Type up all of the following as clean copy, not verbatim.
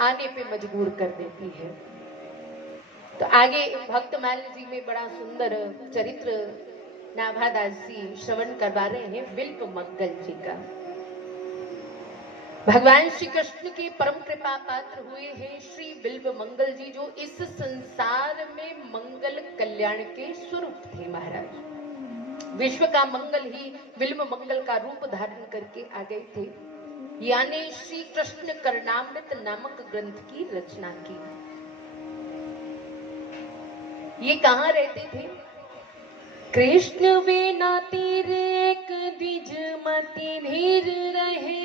आने पे मजबूर कर देती है। तो आगे भक्तमाल जी में बड़ा सुंदर चरित्र नाभादास जी श्रवण करवा रहे हैं बिल्व मंगल जी का। भगवान श्री कृष्ण के परम कृपा पात्र हुए हैं श्री बिल्व मंगल जी, जो इस संसार में मंगल कल्याण के स्वरूप थे महाराज। विश्व का मंगल ही बिल्व मंगल का रूप धारण करके आ गए थे। यानी श्री कृष्ण करणामृत नामक ग्रंथ की रचना की। ये कहाँ रहते थे? कृष्ण बिना तीर एक द्विज मति धीर रहे,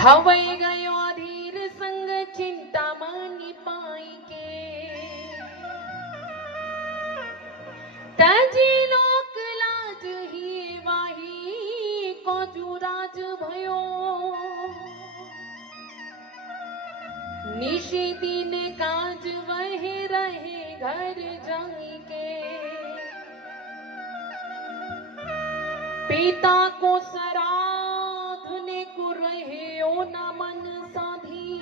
हवै गयो धीर संग चिंता मानी पाई के, तजी लोक लाज ही वाही को जुराज भयो, निशि दिन काज वह रहे घर जाई के, पिता को सराधने को रहे ओ न मन साधी,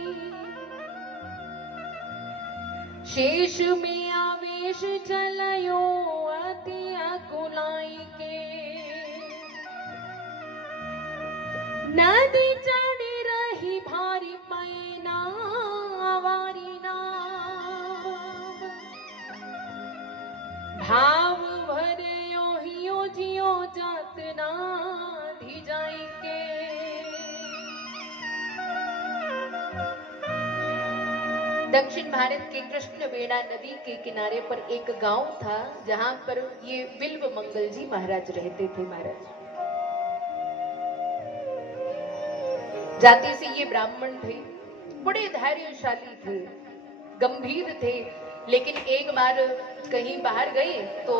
शेष में आवेश चलयो अति अकुलाई के, नदी चढ़ी रही भारी पैना वारी नाम, भाव भरे यो जियो जात ना धी जाई के। दक्षिण भारत के कृष्णवेणा नदी के किनारे पर एक गांव था, जहां पर ये बिल्व मंगल जी महाराज रहते थे। महाराज जाति से ये ब्राह्मण थे, बड़े धैर्यशाली थे, गंभीर थे। लेकिन एक बार कहीं बाहर गए तो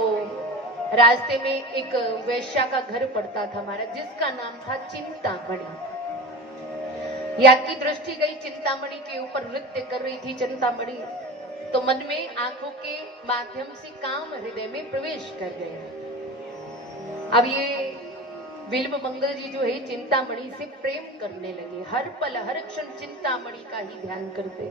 रास्ते में एक वैश्या का घर पड़ता था महाराज, जिसका नाम था चिंतामणि। याद की दृष्टि गई चिंतामणि के ऊपर, नृत्य कर रही थी चिंतामणि, तो मन में आंखों के माध्यम से काम हृदय में प्रवेश कर गया। अब ये बिल्व मंगल जी जो है चिंतामणि से प्रेम करने लगे, हर पल हर क्षण चिंतामणि का ही ध्यान करते।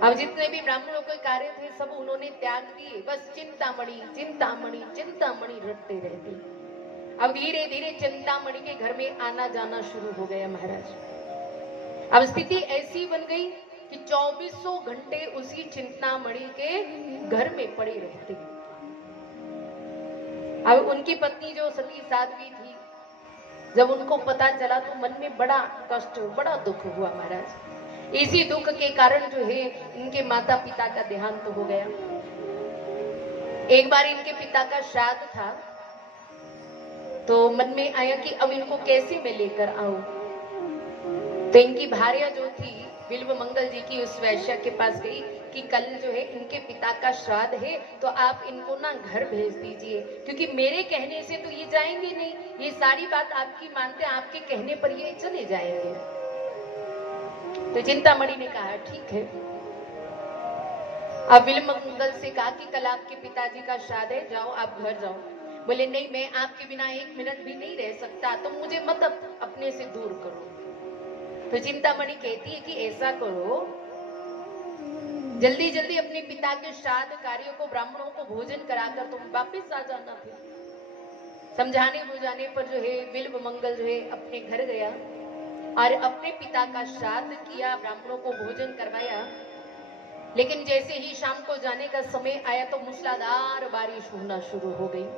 अब जितने भी ब्राह्मणों के कार्य थे सब उन्होंने त्याग दिए, बस चिंतामणि चिंतामणि चिंतामणि रटते रहते। अब धीरे धीरे चिंतामणि के घर में आना जाना शुरू हो गया महाराज। अब स्थिति ऐसी बन गई कि 2400 घंटे उसी चिंतामणि के घर में पड़े रहते। अब उनकी पत्नी जो सती साध्वी थी, जब उनको पता चला तो मन में बड़ा कष्ट, बड़ा दुख हुआ महाराज। इसी दुख के कारण जो है इनके माता पिता का देहांत हो गया। एक बार इनके पिता का श्राद्ध था, तो मन में आया कि अब इनको कैसे मैं लेकर आऊं। तो इनकी भार्या जो थी बिल्व मंगल जी की, उस वैश्या के पास गई कि कल जो है इनके पिता का श्राद्ध है, तो आप इनको ना घर भेज दीजिए, क्योंकि मेरे कहने से तो ये जाएंगे नहीं, ये सारी बात आपकी मानते, आपके कहने पर ये चले जाएंगे। तो चिंतामणि ने कहा ठीक है। अब बिल्व मंगल से कहा कि कल आपके पिताजी का श्राद्ध है, जाओ आप घर जाओ। बोले नहीं, मैं आपके बिना एक मिनट भी नहीं रह सकता, तो मुझे मत अपने से दूर करो। तो चिंतामणि कहती है कि ऐसा करो, जल्दी जल्दी अपने पिता के श्राद्ध कार्यों को, ब्राह्मणों को भोजन कराकर तुम वापस आ जाना। फिर समझाने बुझाने पर जो है बिल्व मंगल जो है अपने घर गया और अपने पिता का श्राद्ध किया, ब्राह्मणों को भोजन करवाया। लेकिन जैसे ही शाम को जाने का समय आया तो मूसलाधार बारिश होना शुरू हो गई।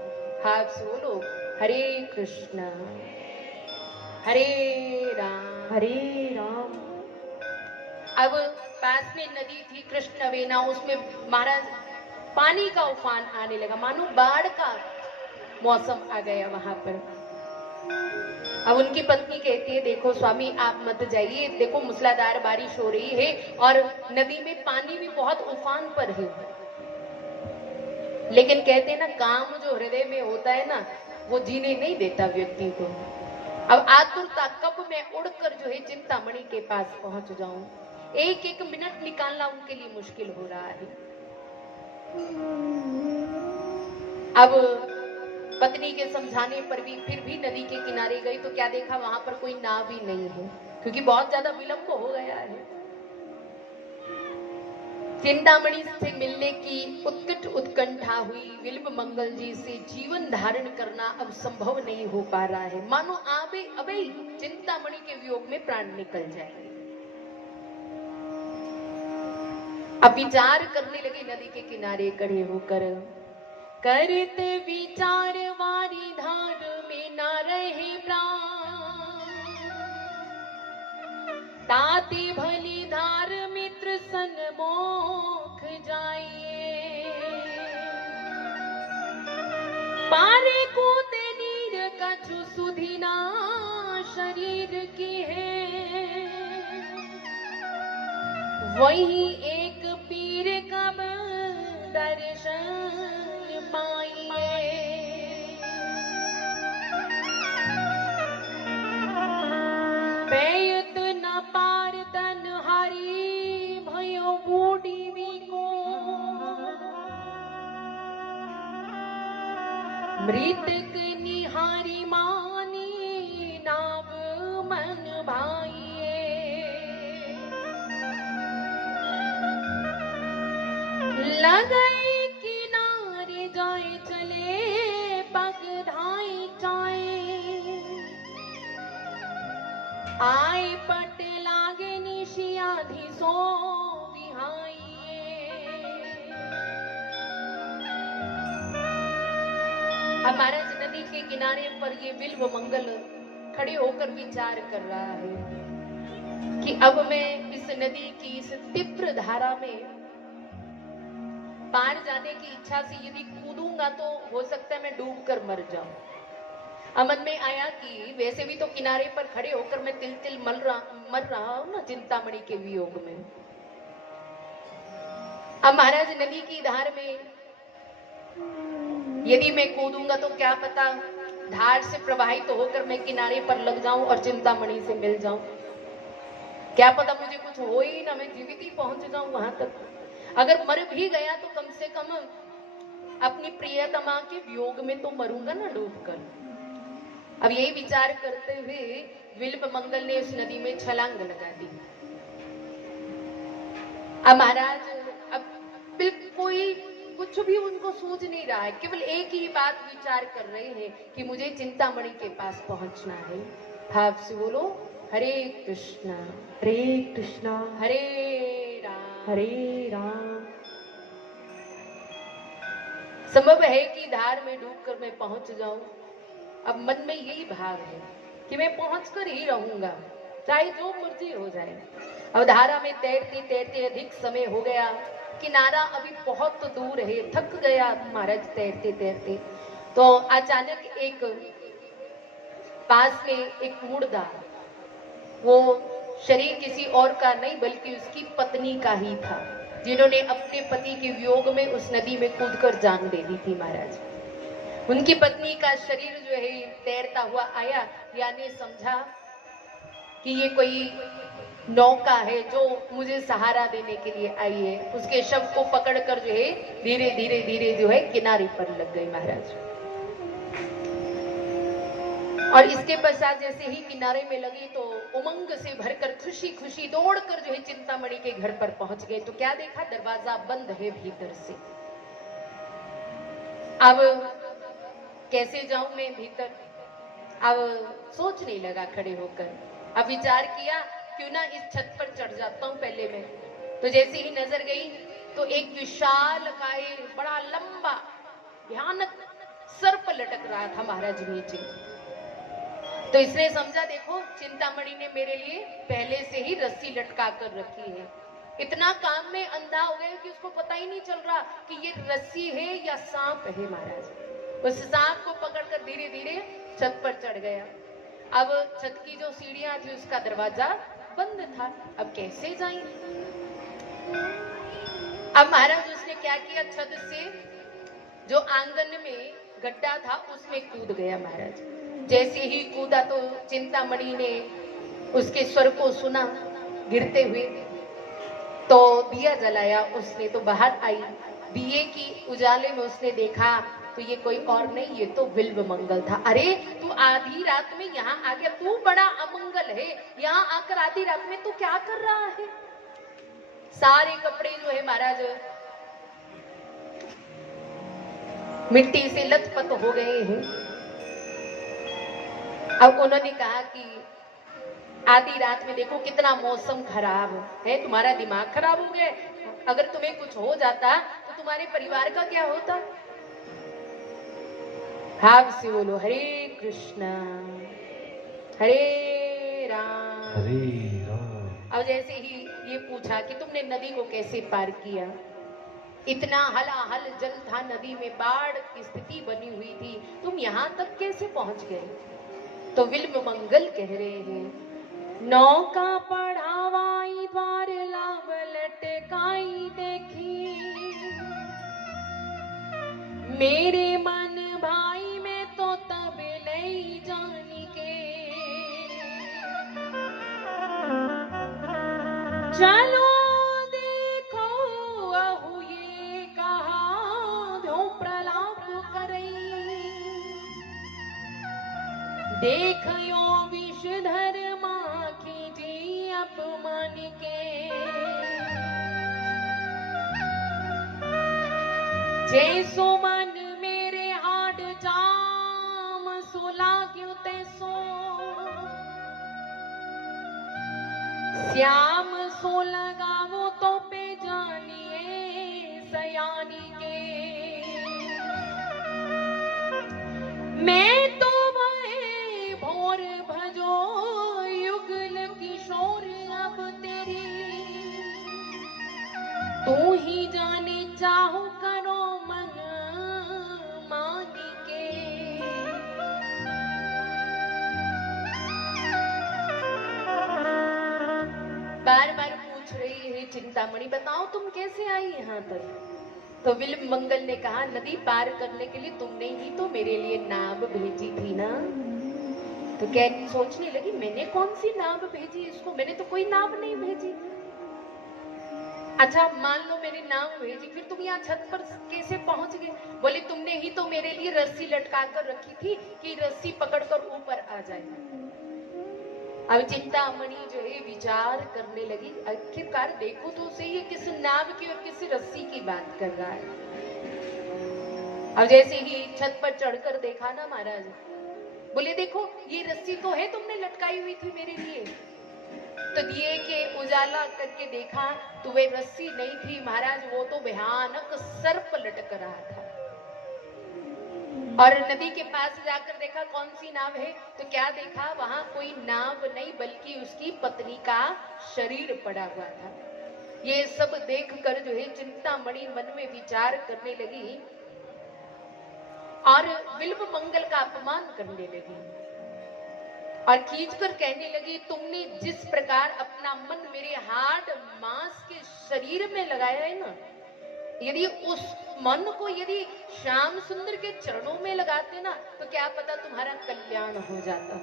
हाथ सोलो, हरे कृष्ण हरे राम। अब पास में नदी थी कृष्णवेणा, उसमें महाराज पानी का उफान आने लगा, मानो बाढ़ का मौसम आ गया वहां पर। अब उनकी पत्नी कहती है देखो स्वामी आप मत जाइए, देखो मूसलाधार बारिश हो रही है और नदी में पानी भी बहुत उफान पर है। लेकिन कहते हैं ना, काम जो हृदय में होता है ना, वो जीने नहीं देता व्यक्ति को। अब आतुरता, कब मैं उड़कर जो है चिंतामणि के पास पहुंच जाऊं, एक एक मिनट निकालना उनके लिए मुश्किल हो रहा है। अब पत्नी के समझाने पर भी फिर भी नदी के किनारे गई तो क्या देखा, वहां पर कोई नाव ही नहीं है, क्योंकि बहुत ज्यादा विलंब हो गया है। चिंतामणि से मिलने की उत्कट उत्कंठा हुई। विल्व मंगल जी से जीवन धारण करना अब संभव नहीं हो पा रहा है, मानो आबे अबे चिंतामणि के वियोग में प्राण निकल जाए। अब विचार करने लगे नदी के किनारे खड़े होकर, करत विचार वारी धार में ना रहे प्राण, ताते भली धार मित्र सन्मुख जाइए, पारे कूदे नीर कछु सुधिना शरीर की है, वही एक पीर कब दर्शन पाइए। पैयत न पार तन हारी भयो बूढ़ी को, मृतक निहारी मानी नाव मन भाई, लगाई किनारे जाए चले पग धाई जाए, आए पट लागे निशियाधी सो बिहाइए। अब महाराज नदी के किनारे पर ये विल्व मंगल खड़े होकर विचार कर रहा है कि अब मैं इस नदी की इस तीव्र धारा में पार जाने की इच्छा से यदि कूदूंगा तो हो सकता है मैं डूबकर मर जाऊं। मन में आया कि वैसे भी तो किनारे पर खड़े होकर मैं तिल तिल मर रहा हूं ना चिंतामणि के वियोग में। अब महाराज नदी की धार में यदि मैं कूदूंगा तो क्या पता धार से प्रवाहित तो होकर मैं किनारे पर लग जाऊं और चिंतामणि से मिल जाऊं, क्या पता मुझे कुछ हो ही ना, मैं जीवित ही पहुंच जाऊं वहां तक। अगर मर भी गया तो कम से कम अपनी प्रियतमा के वियोग में तो मरूंगा ना डूबकर। अब यही विचार करते हुए विल्व मंगल ने उस नदी में छलांग लगा दी। अब महाराज अब बिल्कुल कुछ भी उनको सूझ नहीं रहा है, केवल एक ही बात विचार कर रहे हैं कि मुझे चिंतामणि के पास पहुंचना है। भाव से बोलो हरे कृष्णा हरे हरे राम। संभव है कि धार में डूबकर मैं पहुंच जाऊं। अब मन में यही भाव है कि मैं पहुंचकर ही रहूंगा, चाहे जो मर्जी हो जाए। अब धारा में तैरते तैरते अधिक समय हो गया, किनारा अभी बहुत दूर है, थक गया महाराज तैरते तैरते। तो अचानक एक पास में एक मुर्दा, वो शरीर किसी और का नहीं बल्कि उसकी पत्नी का ही था, जिन्होंने अपने पति के वियोग में उस नदी में कूदकर जान दे दी थी महाराज। उनकी पत्नी का शरीर जो है तैरता हुआ आया, यानी समझा कि ये कोई नौका है जो मुझे सहारा देने के लिए आई है। उसके शव को पकड़कर जो है धीरे धीरे जो है किनारे पर लग गई महाराज। और इसके पश्चात जैसे ही किनारे में लगी तो उमंग से भरकर खुशी खुशी दौड़कर जो है चिंतामणि के घर पर पहुंच गए। तो क्या देखा, दरवाजा बंद है भीतर से। अब कैसे जाऊं मैं भीतर, अब सोचने लगा खड़े होकर। अब विचार किया क्यों ना इस छत पर चढ़ जाता हूं पहले मैं। तो जैसे ही नजर गई तो एक विशाल काय बड़ा लंबा भयानक सर्प लटक रहा था महाराज नीचे। तो इसने समझा देखो चिंतामणि ने मेरे लिए पहले से ही रस्सी लटका कर रखी है। इतना काम में अंधा हो गया कि उसको पता ही नहीं चल रहा कि ये रस्सी है या सांप है महाराज। उस सांप को पकड़कर धीरे धीरे छत पर चढ़ गया। अब छत की जो सीढ़ियां थी उसका दरवाजा बंद था, अब कैसे जाएं? अब महाराज उसने क्या किया, छत से जो आंगन में गड्ढा था उसमें कूद गया महाराज। जैसे ही कूदा तो चिंतामणि ने उसके स्वर को सुना गिरते हुए, तो दिया जलाया उसने, तो बाहर आई। दिए की उजाले में उसने देखा तो ये कोई और नहीं, ये तो बिल्व मंगल था। अरे तू आधी रात में यहाँ आ गया, तू बड़ा अमंगल है, यहाँ आकर आधी रात में तू क्या कर रहा है? सारे कपड़े जो है महाराज मिट्टी से लथपथ हो गए हैं। अब उन्होंने कहा कि आधी रात में देखो कितना मौसम खराब है, तुम्हारा दिमाग खराब हो गया, अगर तुम्हें कुछ हो जाता तो तुम्हारे परिवार का क्या होता? भाव से बोलो हरे कृष्णा हरे राम हरे राम। अब जैसे ही ये पूछा कि तुमने नदी को कैसे पार किया, इतना हलाहल जल था, नदी में बाढ़ की स्थिति बनी हुई थी, तुम यहां तक कैसे पहुंच गए? तो बिल्व मंगल कह रहे हैं, नौका पढ़ावाई द्वार लाभ लटकाई देखी, मेरे मन भाई में तो तब नहीं जानी के, चलो देखो अहु ये कहा दो प्रलाप करई, देख यो विषधर माँ की जी अपमान के, जैसो मन मेरे हाड जाम सो लाग्यो तैसो, श्याम सो लगावो तो पे जानिए सयानी के, मैं तो भय भोर भजो युगल किशोर अब तेरी, तू ही जाने चाहो करो मन मानी के। बार बार पूछ रही है चिंतामणि, बताओ तुम कैसे आई यहाँ तक? तो बिल्व मंगल ने कहा, नदी पार करने के लिए तुमने ही तो मेरे लिए नाव भेजी थी ना। तो क्या सोचने लगी, मैंने कौन सी नाव भेजी इसको, मैंने तो कोई नाव नहीं भेजी। अच्छा मान लो मैंने नाव भेजी, फिर तुम यहाँ छत पर कैसे पहुंच गए? बोले तुमने ही तो मेरे लिए रस्सी लटका कर रखी थी कि रस्सी पकड़कर ऊपर आ जाए। अब चिंतामणि जो है विचार करने लगी, आखिरकार देखो तो सही ये किस नाव की और किस रस्सी की बात कर रहा है। अब जैसे ही छत पर चढ़कर देखा ना महाराज, बोले देखो ये रस्सी तो है तुमने लटकाई हुई थी मेरे लिए। तो दिए के उजाला करके देखा तो वे रस्सी नहीं थी महाराज, वो तो भयानक सर्प लटक रहा था। और नदी के पास जाकर देखा कौन सी नाव है, तो क्या देखा, वहां कोई नाव नहीं बल्कि उसकी पत्नी का शरीर पड़ा हुआ था। ये सब देखकर जो है चिंतामणि मन में विचार करने लगी और बिल्व मंगल का अपमान करने लगी और खींचकर कहने लगी, तुमने जिस प्रकार अपना मन मेरे हाड मांस के शरीर में लगाया है ना, यदि उस मन को यदि श्याम सुंदर के चरणों में लगाते ना तो क्या पता तुम्हारा कल्याण हो जाता।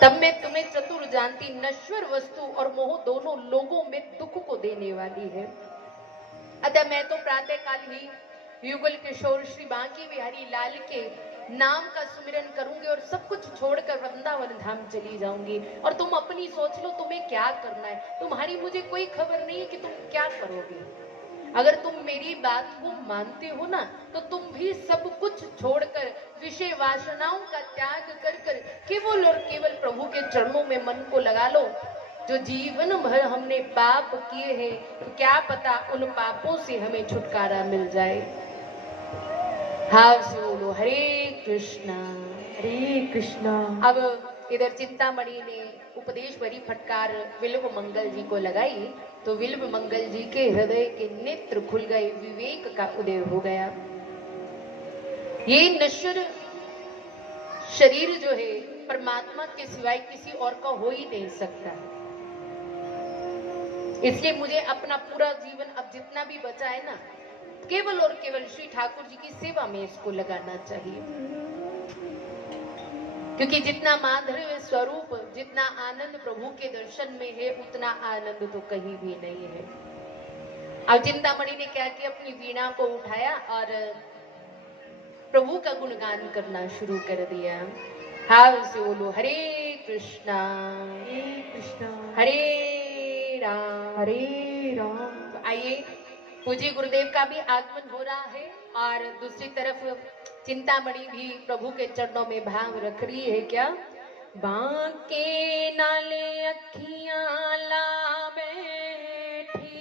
तब मैं तुम्हें चतुर जानती, नश्वर वस्तु और मोह दोनों लोगों में दुख को देने वाली है। अतः मैं तो प्रातः काल ही युगल किशोर श्री बांके बिहारी लाल के नाम का सुमिरन करूंगी और सब कुछ छोड़कर वृंदावन धाम चली जाऊंगी। और तुम अपनी सोच लो तुम्हें क्या करना है, तुम्हारी मुझे कोई खबर नहीं है कि तुम क्या करोगे। अगर तुम मेरी बात को मानते हो ना तो तुम भी सब कुछ छोड़कर विषय वासनाओं का त्याग कर कर केवल और केवल प्रभु के चरणों में मन को लगा लो। जो जीवन भर हमने पाप किए हैं तो क्या पता उन पापों से हमें छुटकारा मिल जाए। भाव से बोलो हरे कृष्णा हरे कृष्णा। अब इधर चिंतामणि ने उपदेश भरी फटकार बिल्व मंगल जी को लगाई तो बिल्व मंगल जी के हृदय के नेत्र खुल गए, विवेक का उदय हो गया। ये नश्वर शरीर जो है परमात्मा के सिवाय किसी और का हो ही नहीं सकता। इसलिए मुझे अपना पूरा जीवन अब जितना भी बचा है ना केवल और केवल श्री ठाकुर जी की सेवा में इसको लगाना चाहिए, क्योंकि जितना माधुर्य स्वरूप जितना आनंद प्रभु के दर्शन में है उतना आनंद तो कहीं भी नहीं है। अब चिंतामणि ने क्या किया, अपनी वीणा को उठाया और प्रभु का गुणगान करना शुरू कर दिया। हाव से बोलो हरे कृष्णा हरे राम। तो आइए, पूज्य गुरुदेव का भी आगमन हो रहा है और दूसरी तरफ चिंतामणि भी प्रभु के चरणों में भाव रख रही है। क्या बांके नाले अखियां ला बैठी,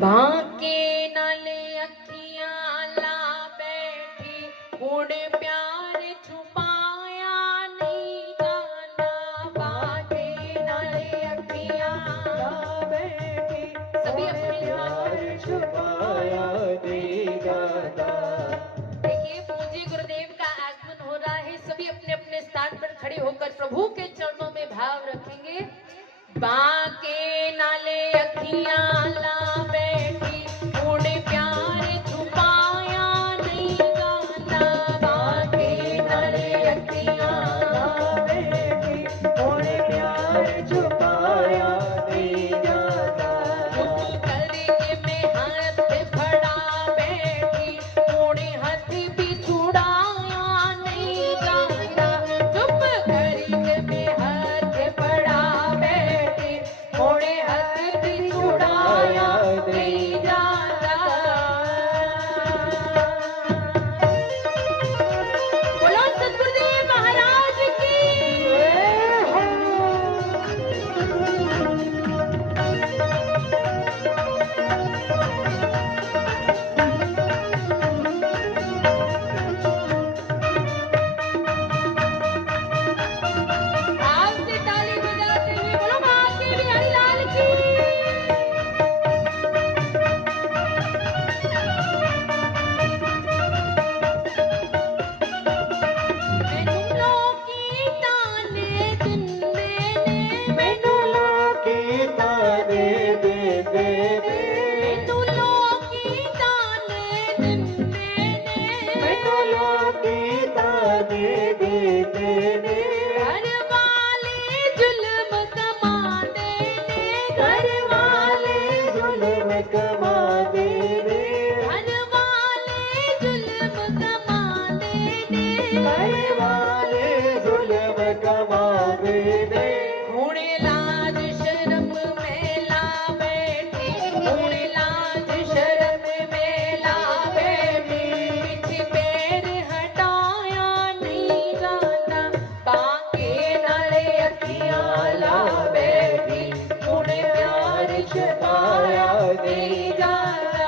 बांके नाले अखियां ला बैठी, गुण प्यार छुपाया नहीं जाना। बांके नाले अखियां ला बैठी, सभी अपने प्यार छुपाया नहीं जाना। देखिए, पूज्य गुरुदेव का आगमन हो रहा है। सभी अपने अपने स्थान पर खड़े होकर प्रभु के चरणों में भाव रखेंगे। बांके नाले अखियां ला बैठी, गुण प्यार छुपाया नहीं जाना। बांके नाले अखियां ला बैठी, गुण प्यार छुपाया नहीं जाना। चुप करके मैं हाथ फड़ा बैठी, गुण हाथ भी छुड़ाया नहीं जाना। चुप करके मैं हाथ फड़ा बैठी, थोड़े हाथ भी छुड़ाया नहीं जाता। बोलो सतगुरुदेव महाराज की। आप से ताली बजाते हुए बोलो बांके बिहारी लाल की। मैनू लोकी ताने दिंदे ने, मैनू लोकी ताने दिंदे ने, मैनू लोकी ताने दिंदे ने, मैनू लोकी ताने दिंदे ने। घर वाले जुल्म कमाते ने, घर वाले जुल्म कमाते ने, घर वाले जुल्म कमाते ने, घर वाले जुल्म कमाते ने। हुण लाज शर्म में ला बैठी, हुण लाज शर्म में ला बैठी, पीछे पैर हटाया नहीं जाता। बांके नाले अखियां ला बैठी, गुण प्यार छुपाया नहीं जाता।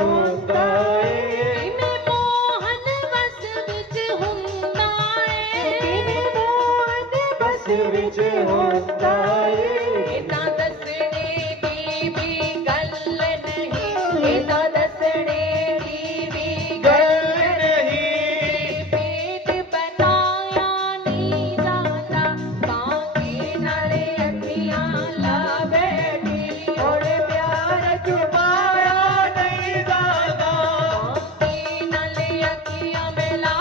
ਹੁੰਦਾ ਏ ਕਿਵੇਂ ਮੋਹਨ ਵਸ ਵਿੱਚ ਹੁੰਦਾ ਏ ਕਿਵੇਂ ਮੋਹਨ ਬਸ ਵਿੱਚ ਹੁੰਦਾ ਏ ਇਹ ਤਾਂ ਦੱਸਣੇ ਦੀ ਵੀ ਗੱਲ ਨਹੀਂ ਇਹ ਤਾਂ ਦੱਸਣੇ ਦੀ ਵੀ ਗੱਲ ਨਹੀਂ ਪੇਟ ਬਣਾਇਆ ਨਹੀਂ ਜਾਂਦਾ ਬਾਕੀ ਨਾਲੇ ਅੱਖੀਆਂ ਲਾ ਬੈਠੀ ਹੁਣ ਪਿਆਰ ਛੁਪਾਇਆ ਨਹੀਂ ਜਾਂਦਾ ਬਾਕੀ ਨਾਲੇ ਅੱਖੀਆਂ ਮਿਲਾ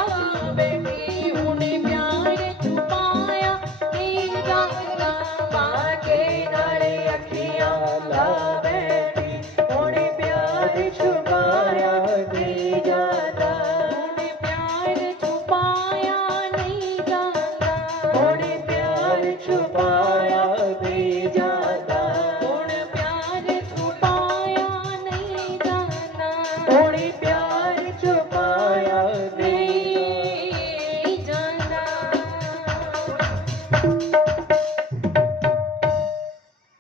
ਬੈਠੀ ਹੁਣ ਪਿਆਰ ਛੁਪਾਇਆ ਨਹੀਂ ਜਾਂਦਾ ਬਾਕੀ ਨਾਲੇ ਅੱਖੀਆਂ ਲਾ ਬੈਠੀ ਹੁਣ ਪਿਆਰ ਛੁਪਾਇਆ ਨਹੀਂ ਜਾਂਦਾ ਹੁਣ ਪਿਆਰ ਛੁਪਾਇਆ ਨਹੀਂ ਜਾਂਦਾ ਹੁਣ ਪਿਆਰ ਛੁਪਾਇਆ ਨਹੀਂ ਜਾਂਦਾ ਹੁਣ ਪਿਆਰ ਛੁਪਾਇਆ ਨਹੀਂ ਜਾਂਦਾ ਹੁਣ ਪਿਆਰ ਛੁਪਾਇਆ ਨਹੀਂ ਨਹੀਂ ਜਾਂਦਾ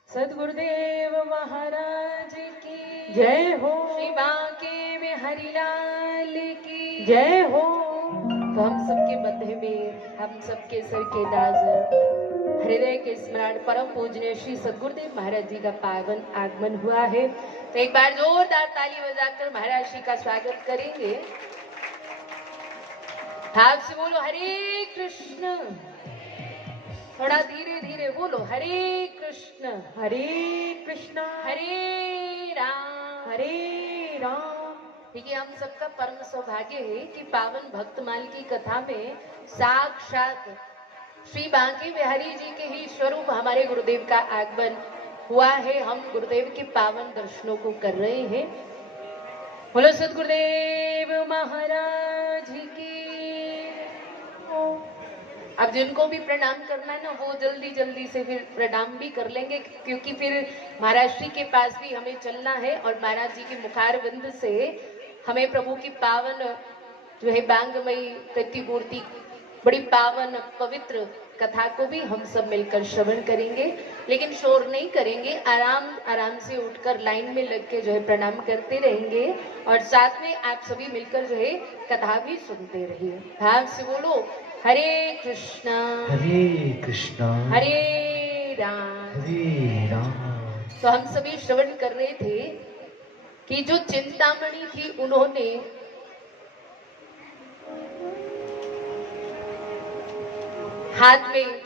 सदगुरुदेव महाराज की जय हो श्री बांके बिहारी लाल की जय हो तो हम सबके मध्य में हम सबके सर के दास हृदय के स्मरण परम पूजनीय श्री सदगुरुदेव महाराज जी का पावन आगमन हुआ है तो एक बार जोरदार ताली बजाकर महाराज श्री का स्वागत करेंगे हाथ से बोलो हरे कृष्ण थोड़ा धीरे धीरे बोलो हरे कृष्ण हरे राम हरे राम देखिए हम सबका परम सौभाग्य है कि पावन भक्तमाल की कथा में साक्षात श्री बांके बिहारी जी के ही स्वरूप हमारे गुरुदेव का आगमन हुआ है हम गुरुदेव के पावन दर्शनों को कर रहे हैं बोलो सदगुरुदेव महाराज की अब जिनको भी प्रणाम करना है ना वो जल्दी जल्दी से फिर प्रणाम भी कर लेंगे क्योंकि फिर महाराज श्री के पास भी हमें चलना है और महाराज जी के मुखारविंद से हमें प्रभु की पावन जो है बांगमयी प्रतिमूर्ति बड़ी पावन पवित्र कथा को भी हम सब मिलकर श्रवण करेंगे लेकिन शोर नहीं करेंगे आराम आराम से उठकर लाइन में लग के जो है प्रणाम करते रहेंगे और साथ में आप सभी मिलकर जो है कथा भी सुनते रहिए भाव से बोलो हरे कृष्णा हरे राम तो हम सभी श्रवण कर रहे थे कि जो चिंतामणि थी उन्होंने हाथ में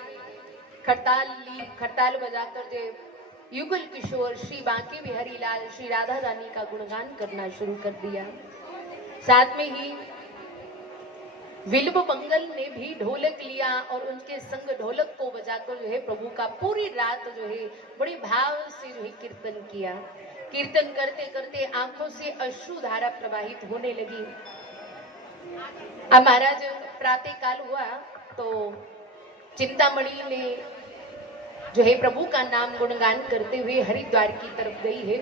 खड़ताल ली खड़ताल बजाकर जो युगल किशोर श्री बांके बिहारी लाल श्री राधा रानी का गुणगान करना शुरू कर दिया साथ में ही विल्व मंगल ने भी ढोलक लिया और उनके संग ढोलक को बजाकर जो है प्रभु का पूरी रात जो है बड़ी भाव से जो है कीर्तन किया कीर्तन करते करते आंखों से अश्रु धारा प्रवाहित होने लगी अब महाराज प्रातः काल हुआ तो चिंतामणि ने जो है प्रभु का नाम गुणगान करते हुए हरिद्वार की तरफ गई है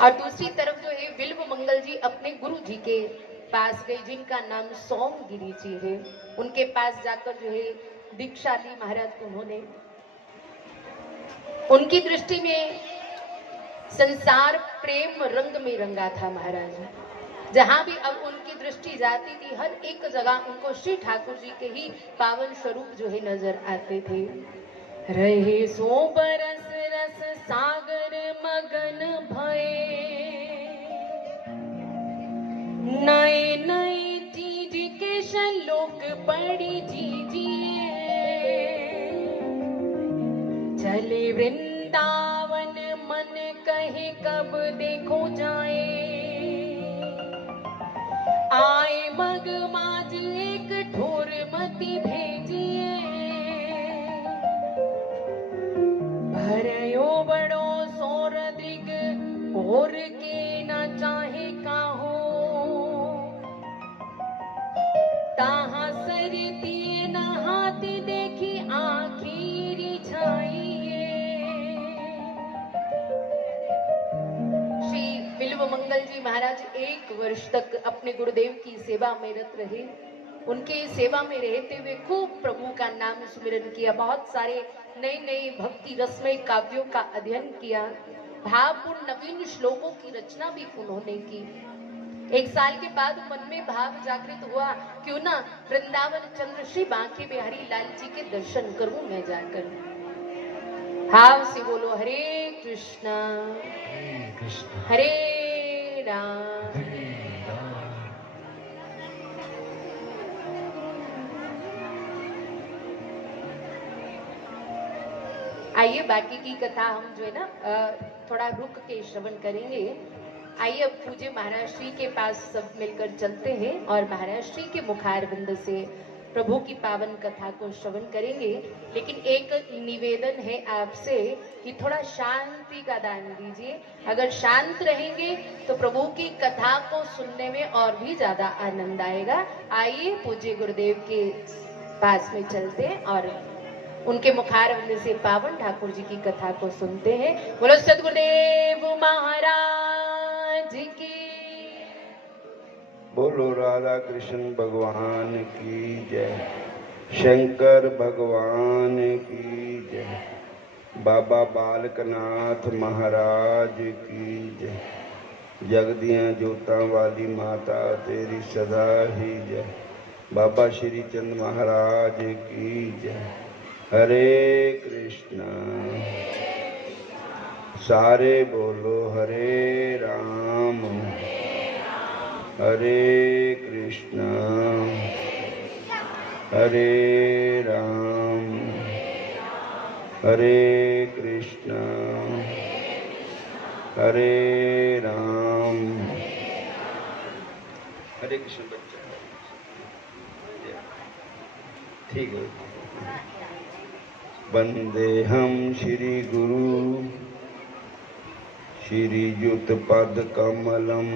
और दूसरी तरफ जो है विल्व मंगल जी अपने गुरु जी के पास गई जिनका नाम सोमगिरी जी है उनके पास जाकर जो है दीक्षा ली महाराज उन्होंने उनकी दृष्टि में संसार प्रेम रंग में रंगा था महाराज जहां भी अब उनकी दृष्टि जाती थी हर एक जगह उनको श्री ठाकुर जी के ही पावन स्वरूप जो है नजर आते थे रहे सो बरस रस सागर मगन भये नए नए चीज के श्लोक पढ़ी जीजिए चले वृंदावन मन कहे कब देखो जाए आए मग माज एक ठोर मती भेजिए भरयो बड़ो सोर दिग और के न चाहे काहो ताहा सरती नहाती देखी आखिरी छाइए श्री बिल्व मंगल जी महाराज 1 वर्ष तक अपने गुरुदेव की सेवा में रत रहे उनके सेवा में रहते हुए खूब प्रभु का नाम स्मरण किया बहुत सारे नए नए भक्ति रसमय काव्यों का अध्ययन किया भावपूर्ण नवीन श्लोकों की रचना भी उन्होंने की। 1 साल के बाद मन में भाव जागृत हुआ, क्यों ना वृंदावन चंद्र श्री बांके बिहारी लाल जी के दर्शन करूं मैं जाकर। भाव से बोलो हरे कृष्णा हरे राम। आइए बाकी की कथा हम जो है ना थोड़ा रुक के श्रवण करेंगे। आइए अब पूज्य महाराज श्री के पास सब मिलकर चलते हैं और महाराज श्री के मुखारविंद से प्रभु की पावन कथा को श्रवण करेंगे। लेकिन एक निवेदन है आपसे कि थोड़ा शांति का दान दीजिए। अगर शांत रहेंगे तो प्रभु की कथा को सुनने में और भी ज्यादा आनंद आएगा। आइए पूज्य गुरुदेव के पास में चलते हैं और उनके मुखारविंद से पावन ठाकुर जी की कथा को सुनते हैं। बोलो सद्गुरुदेव महाराज की। बोलो राधा कृष्ण भगवान की जय, शंकर भगवान की जय, बाबा बालकनाथ महाराज की जय, जगदियां जोतां वाली माता तेरी सदा ही जय, बाबा श्री चंद महाराज की जय। हरे कृष्णा सारे बोलो हरे राम हरे कृष्णा हरे राम हरे कृष्णा हरे राम। हरे कृष्ण बच्चा ठीक है। वंदे हम श्री गुरु श्री युत पद कमलम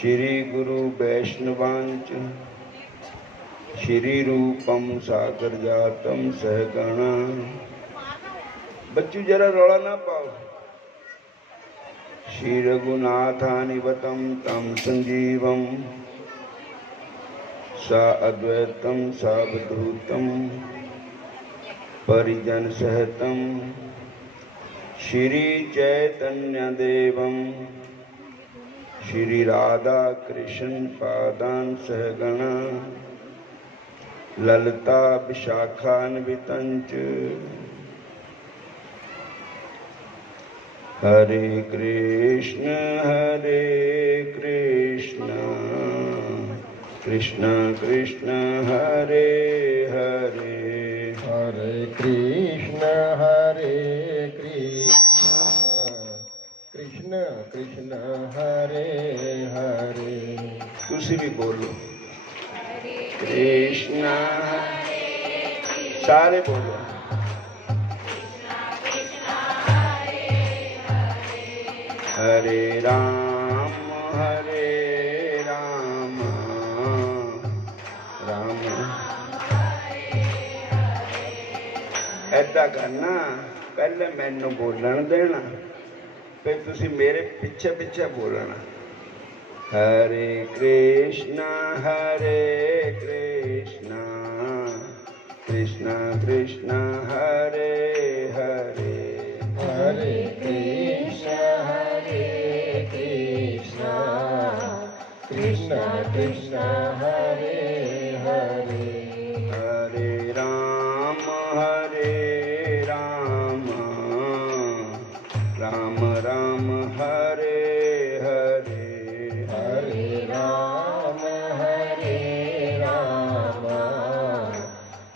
श्री गुरु वैष्णवांच श्री रूपम सागर जातम सहगणा। बच्चू जरा रौला ना पाओ। श्री रघुनाथानिवतम तम संजीवम सा अद्वैतम सावधूतम परिजन सहतम श्री चैतन्य देवम श्री राधा कृष्ण पादान सहगणा ललता विशाखान्वितंच। हरे कृष्ण कृष्ण कृष्ण हरे हरे हरे कृष्ण कृष्ण कृष्ण हरे हरे। तुसी भी बोलो कृष्ण सारे बोलो हरे राम राम ऐसा करना। पहले मैनू बोलन देना, फिर तुसी मेरे पीछे पीछे बोलना। हरे कृष्णा कृष्ण कृष्ण हरे हरे। हरे कृष्ण कृष्ण कृष्ण हरे हरे। हरे राम राम राम हरे हरे। हरे राम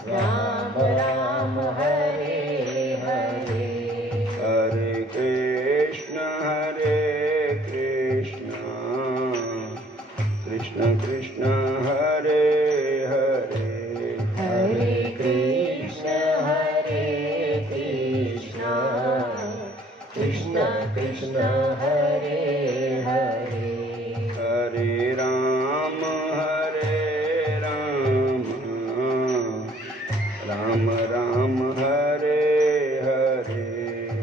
राम राम हरे हरे। हरे कृष्ण कृष्ण कृष्ण हरे हरे। हरे कृष्ण कृष्ण कृष्ण हरे हरे। हरे राम राम राम हरे हरे।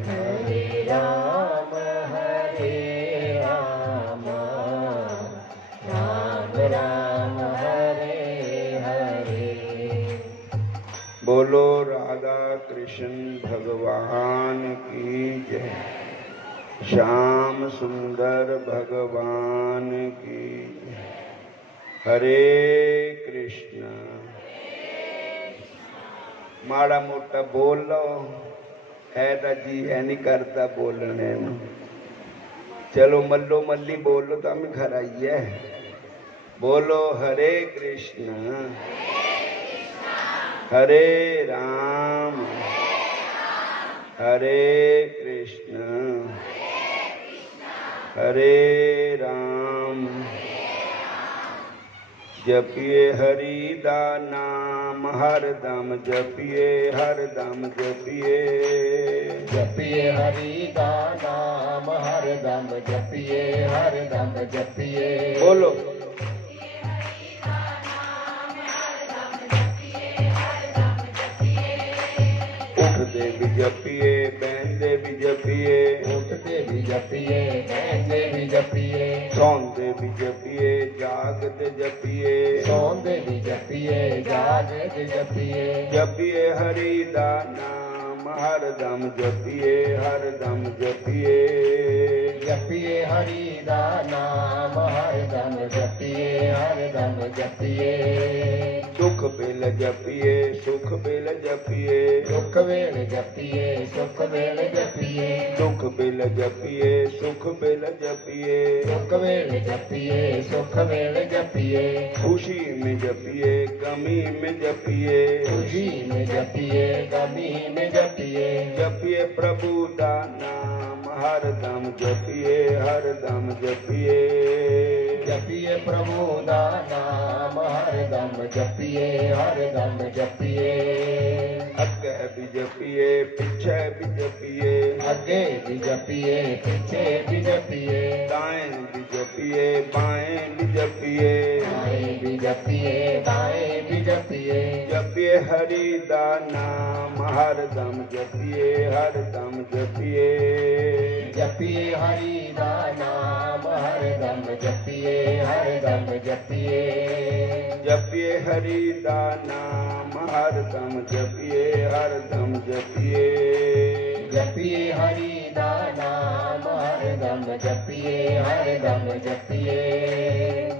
हरे राम राम राम हरे हरे। बोलो बोलो राधा कृष्ण भगवान की जय। श्याम सुंदर भगवान की जय। हरे कृष्ण। माड़ा मोटा बोल लो, है तो जी है नहीं करता बोलने नूं। चलो मल्लो मल्ली बोलो तो हमें घर आई है। बोलो हरे कृष्ण हरे राम हरे कृष्ण हरे राम। जपिए हरि दा नाम हर दम जपिए हर दम जपिए। जपिए हरि का नाम हर दम जपिए हर दम जपिए। बोलो उठते भी जपिए बहनते भी जपिए। उठते भी जपिए बहनते भी जपिए। सौंदे भी जपिए जागते जपिए। सौंदे भी जपिए जागते जपिए। जपिए हरि दा नाम हर दम जपिए हर दम जपिए। जपिए हरि दा नाम हर दम जपिए हर दम जपिए। सुख बिल जपिए सुख बिल जपिए। सुख वेल जपिए सुख वेल जपिए। सुख बिल जपिए सुख बिल जपिए। सुख वेल जपिए सुख वेल जपिए। खुशी में जपिए गमी में जपिए। खुशी में जपिए गमी में जपिए। जपिए प्रभु दा नाम हर दम जपिए हर दम जपिए। जपिए प्रभु दा नाम हर दम जपिए हर दम जपिए। अगे भी जपिए पीछे भी जपिए। आगे भी जपिए पीछे भी जपिए। दाएं भी जपिए बाएं भी जपिए। बाएं भी जपिए दाएं भी जपिए। जपिए हरि दा नाम हर दम जपिए हर दम जपिए। जपिए हरि दा नाम हर दम जपिए हर दम जपिए। जपिए हरि दा नाम हर दम जपिए हर दम जपिए। जपिए हरि दा नाम हर दम जपिए हर दम जपिए।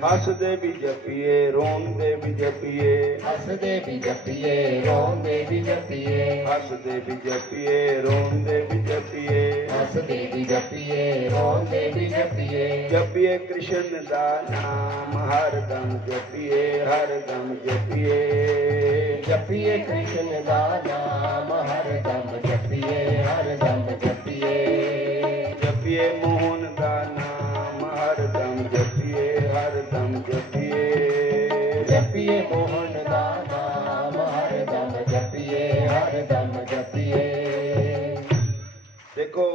हसदे भी जपिए रोंदे भी जपिए। हसदे भी जपिए रोंदे भी जपिए। हसदे भी जपिए रोंदे भी जपिए। हसदे भी जपिए रोंदे भी जपिए। जपिए कृष्ण दा नाम हर दम जपिए हर दम जपिए। जपिए कृष्ण दा नाम हर दम जपिए हर दम जपिए। जपिए मोहन दा नाम हर दम जपिए हर दम जपिए। जपिए मोहन दा नाम हर दम जपिए हर दम जपिए। देखो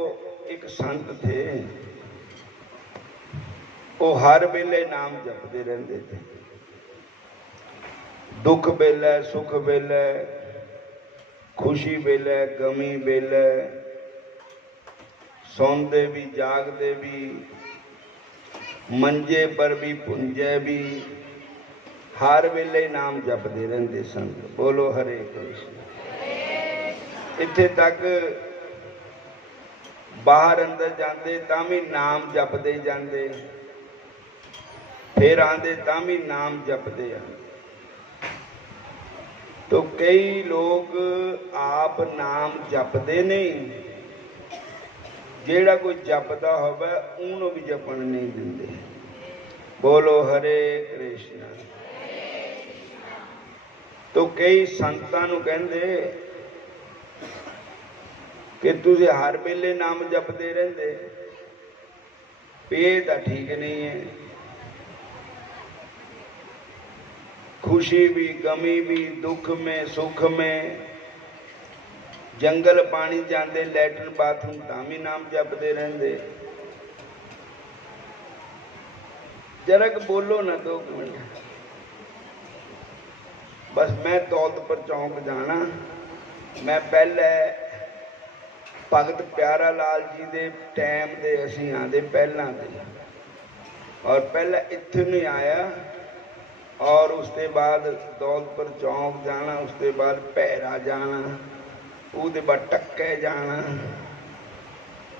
एक संत थे, वो हर वेले नाम जपते रहते थे। दुख वेले सुख वेले खुशी वेले गमी वेले सौंदे भी जागते भी मंजे पर भी पुंजे भी हर वेले नाम जपते रहते संत। बोलो हरे कृष्ण। इत्थे तक बाहर अंदर जाते तां भी नाम जपते जाते, फिर आते तां भी नाम जपते आ। तो कई लोग आप नाम जपते नहीं, जेड़ा कोई जपदा होवे उन्होंने भी जपन नहीं दिंदे। बोलो हरे कृष्ण। तो कई संतां नूं कहंदे कि तुसीं हर वेले नाम जपते रहंदे, ये तां ठीक नहीं है। खुशी भी गमी भी दुख में सुख में जंगल पानी जाते लैट्रिन बाथरूम तां भी नाम जपते रहंदे। जरा बोलो ना 2 मिनट। बस मैं दौलतपुर चौंक जाना, मैं पहले भगत प्यारा लाल जी दे टाइम दे असीं आंदे पहलां दे, और पहला इत्थे नहीं आया और उसके बाद दौलतपुर चौंक जाना, उसके बाद भैरा जाना, उसके बाद टक्के जाना।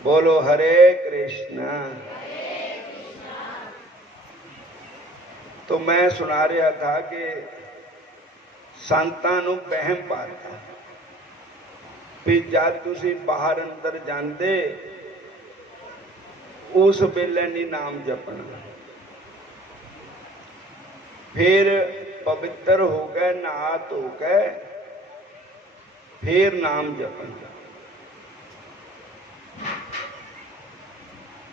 बोलो हरे कृष्णा। तो मैं सुना रहा था कि संतां नूं वहम पाता भी जब तुसी बाहर अंदर जाते उस वेले नहीं नाम जपना, फिर पवित्र हो गए नहा धो गए फिर नाम जपना।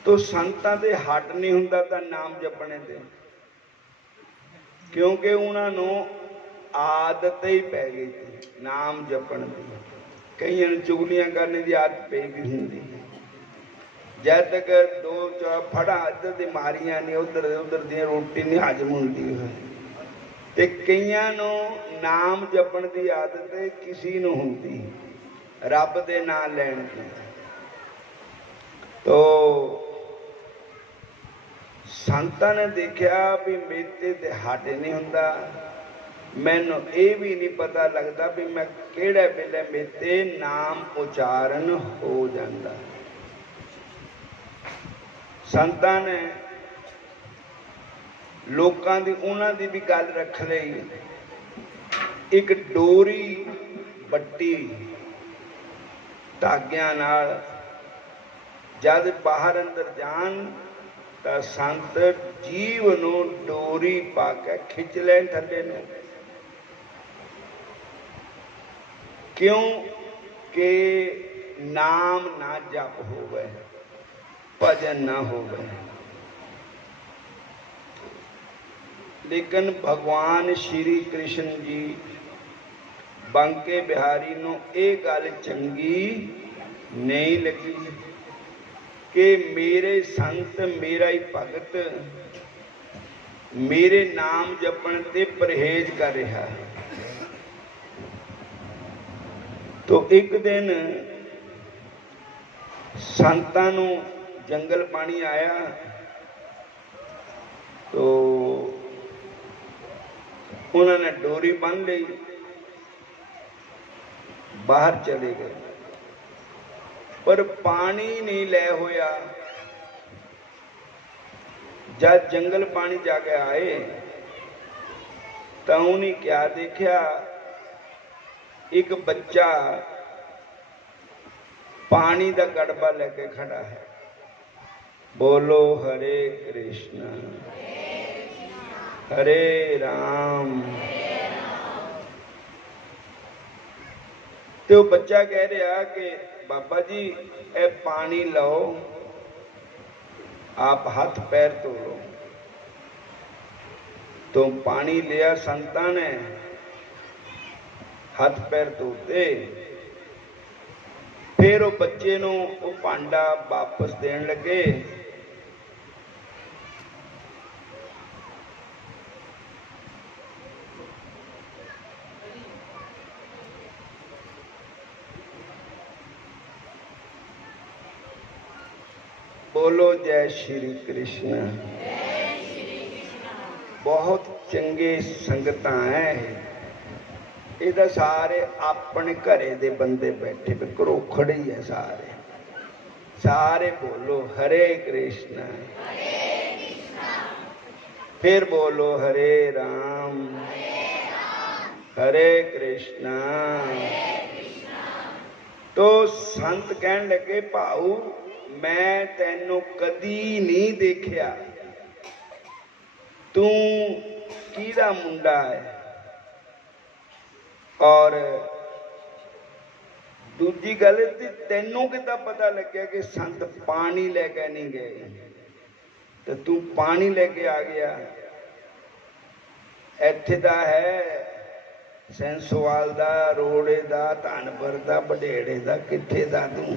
तो संतां दे हट नहीं हुंदा तां नाम जपने दे, क्योंकि उन्होंने आदत ही पै गई थी नाम जपण की। कई चुगलियां करने की आदत पै गई होंगी, जब तक दो चार फड़ा इधर दी मारियां नहीं उधर उधर दी रोटी नहीं हजम होंदी ते कईयां नूं नाम जपण की आदत किसी नूं हुंदी रब दे नाम लैण की। तो संतां ने देखा भी मेरे ते हट नहीं हुंदा, मैनू ये भी नहीं पता लगता भी मैं किहड़े वेले मेरे नाम उचारण हो जाता। संतां ने लोकां दी उन्हां दी भी गल रख लई, एक डोरी बट्टी धागियां नाल, जद बाहर अंदर जान तो संत जीव नूं डोरी पा के खिंच लैन थल्ले नूं। क्यों कि नाम ना जप होवे, भजन ना होवे। लेकिन भगवान श्री कृष्ण जी बांके बिहारी नूं ये गल चंगी नहीं लगी कि मेरे संत मेरा ही भगत मेरे नाम जपण ते परहेज कर रहा। तो एक दिन संतां नूं जंगल पानी आया, तो उन्होंने डोरी बन ली, बाहर चले गए, पर पानी नहीं ले होया। जब जंगल पानी जाके आए तो उन्हें क्या देखा, एक बच्चा पानी का गड़बा लेके खड़ा है। बोलो हरे कृष्ण हरे राम। तो बच्चा कह रहा कि बाबा जी ए पानी लो, आप हाथ पैर धो लो। तो पानी लिया संतां ने, हाथ पैर धोते, फिर वो बच्चे नूं वो भांडा वापस देन लगे। बोलो जय श्री कृष्ण। बहुत चंगे संगतां है, इधर सारे अपने घरे दे बंदे बैठे पे, घरोखड़ ही है सारे। सारे बोलो हरे कृष्ण, फिर बोलो हरे राम, हरे कृष्णा। तो संत कहन लगे भाऊ मैं तैनू कदी नहीं देखिया, तू किहदा मुंडा है। और दूजी गल तैनू कितना पता लग्या कि संत पानी लेके नहीं गए, तो तू पानी लेके आ गया। इत्थे दा है सेंसोवाल दा, रोड़े दा, धनपुर दा, बडेड़े दा, कित्थे दा तू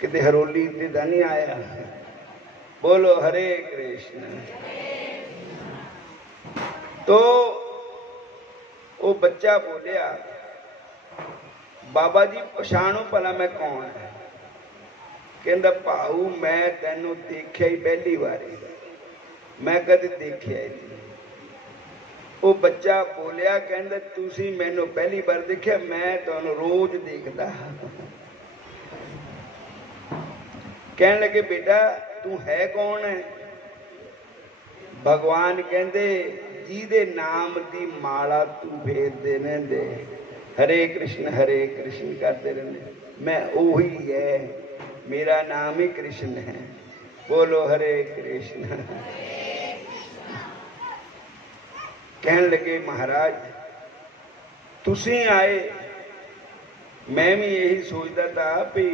किते हरोली दा नहीं आया। बोलो हरे कृष्ण। तो वो बच्चा बोलिया बाबा जी पछाणो भला मैं कौन है। कहंदा भाऊ मैं तैनू देखिया ही पहली बारी, मैं कदे देखिया ही नहीं। ਉਹ ਬੱਚਾ ਬੋਲਿਆ, ਕਹਿੰਦਾ ਤੁਸੀਂ ਮੈਨੂੰ ਪਹਿਲੀ ਵਾਰ ਦੇਖਿਆ, ਮੈਂ ਤੁਹਾਨੂੰ ਰੋਜ਼ ਦੇਖਦਾ। ਕਹਿਣ ਲੱਗੇ ਬੇਟਾ ਤੂੰ ਹੈ ਕੌਣ ਹੈ? ਭਗਵਾਨ ਕਹਿੰਦੇ ਜਿਹਦੇ ਨਾਮ ਦੀ ਮਾਲਾ ਤੂੰ ਫੇਰਦੇ ਰਹਿੰਦੇ, ਹਰੇ ਕ੍ਰਿਸ਼ਨ ਕਰਦੇ ਰਹਿੰਦੇ, ਮੈਂ ਉਹੀ ਹੈ, ਮੇਰਾ ਨਾਮ ਹੀ ਕ੍ਰਿਸ਼ਨ ਹੈ। ਬੋਲੋ ਹਰੇ ਕ੍ਰਿਸ਼ਨ। ਕਹਿਣ ਲੱਗੇ ਮਹਾਰਾਜ ਤੁਸੀਂ ਆਏ, ਮੈਂ ਵੀ ਇਹੀ ਸੋਚਦਾ था ਵੀ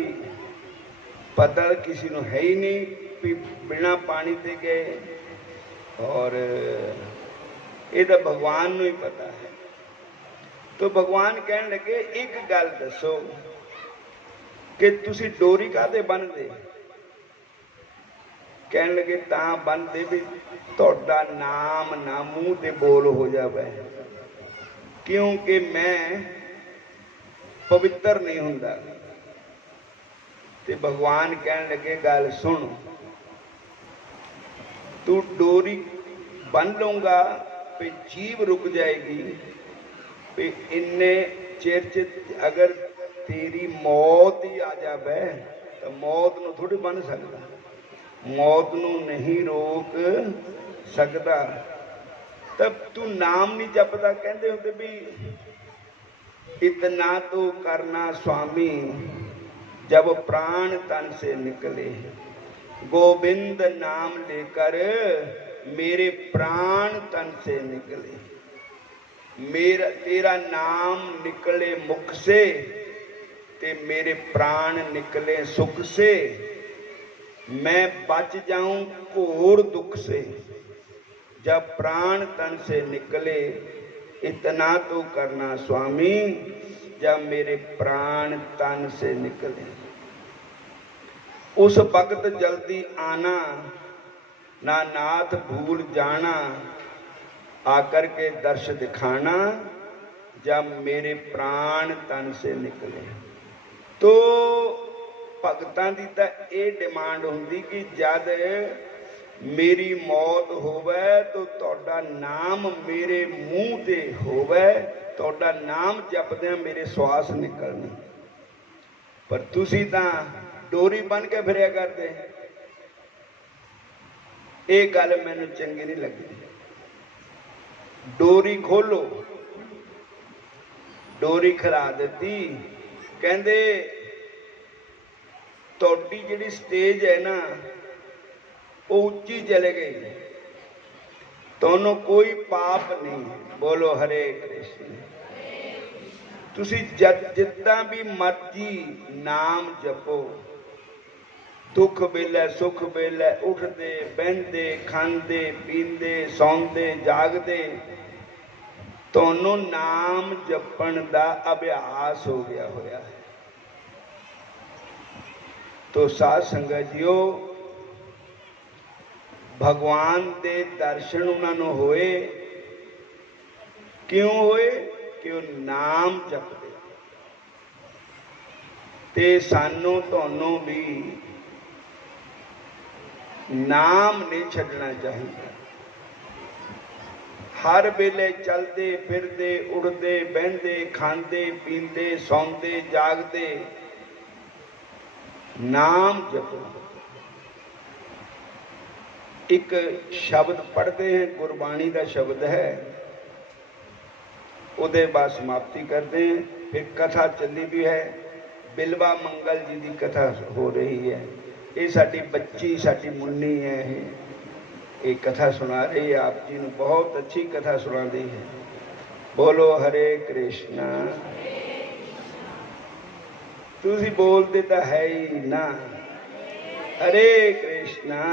ਪਤਾ ਕਿਸੇ ਨੂੰ ਹੈ ਹੀ ਨਹੀਂ ਵੀ ਬਿਨਾਂ ਪਾਣੀ ਤੇ ਗਏ, ਔਰ ਇਹ ਤਾਂ ਭਗਵਾਨ ਨੂੰ ਹੀ ਪਤਾ ਹੈ। तो भगवान कहने लगे एक गल दसो कि तुसी डोरी काहदे बन्नदे? कहने लगे तां बन्नदे भी तुहाडा नाम ना मूँह ते बोल हो जावे, क्योंकि मैं पवित्र नहीं हुंदा। ते भगवान कहने लगे गल सुन, तू डोरी बन लूंगा भी जीव रुक जाएगी, इन्ने चिर च अगर तेरी मौत ही आ जाए तो मौत नूं थोड़ी बन सकता, मौत नूं नहीं रोक सकता। तब तू नाम नहीं जपदा, कहते होंगे भी इतना तो करना स्वामी जब प्राण तन से निकले, गोविंद नाम लेकर मेरे प्राण तन से निकले, मेरा तेरा नाम निकले मुख से ते मेरे प्राण निकले सुख से, मैं बच जाऊं घोर दुख से जब प्राण तन से निकले, इतना तो करना स्वामी जब मेरे प्राण तन से निकले। उस वक्त जल्दी आना ना नाथ भूल जाना, आकर के दर्श दिखाना जब मेरे प्राण तन से निकले। तो भगतां दी तां ये डिमांड हुंदी कि जद मेरी मौत होवे तो तुहाडा नाम मेरे मूँह ते होवे, तुहाडा नाम जपदे मेरे श्वास निकलने। पर तुसी तां डोरी बन के फिरिया करदे, ये गल मैनूं चंगी नहीं लगदी। डोरी खोलो, डोरी खिला दी, कहते तुहाडी जिहड़ी स्टेज है ना वो उच्ची चले गई, तुहानूं कोई पाप नहीं। बोलो हरे कृष्ण। तुसी जिद्दां भी मर्जी नाम जपो, दुख वेले सुख वेले उठते बहते खाते पीते सौंदे जागते, तुहानूं नाम जपण दा अभ्यास हो गया होया है। तो साध संगत जियो, भगवान दे दर्शन उन्होंने होए, क्यों होए? कि वो नाम जपदे। ते सानू तुहानू भी नाम नहीं छड्डना चाहिए। हर वेले चलते फिरते उड़ते बहते खाते पीते सौंदे जागते नाम जपो। एक शब्द पढ़ते हैं, गुरबाणी का शब्द है, उहदे बाद समाप्ति करते हैं। फिर कथा चली भी है, बिलवा मंगल जी की कथा हो रही है। ये साडी बच्ची साडी मुन्नी है, ये कथा सुना रही है, आप जी ने बहुत अच्छी कथा सुना दी है। बोलो हरे कृष्णा। तुसी बोलते तो है ही ना, हरे कृष्णा।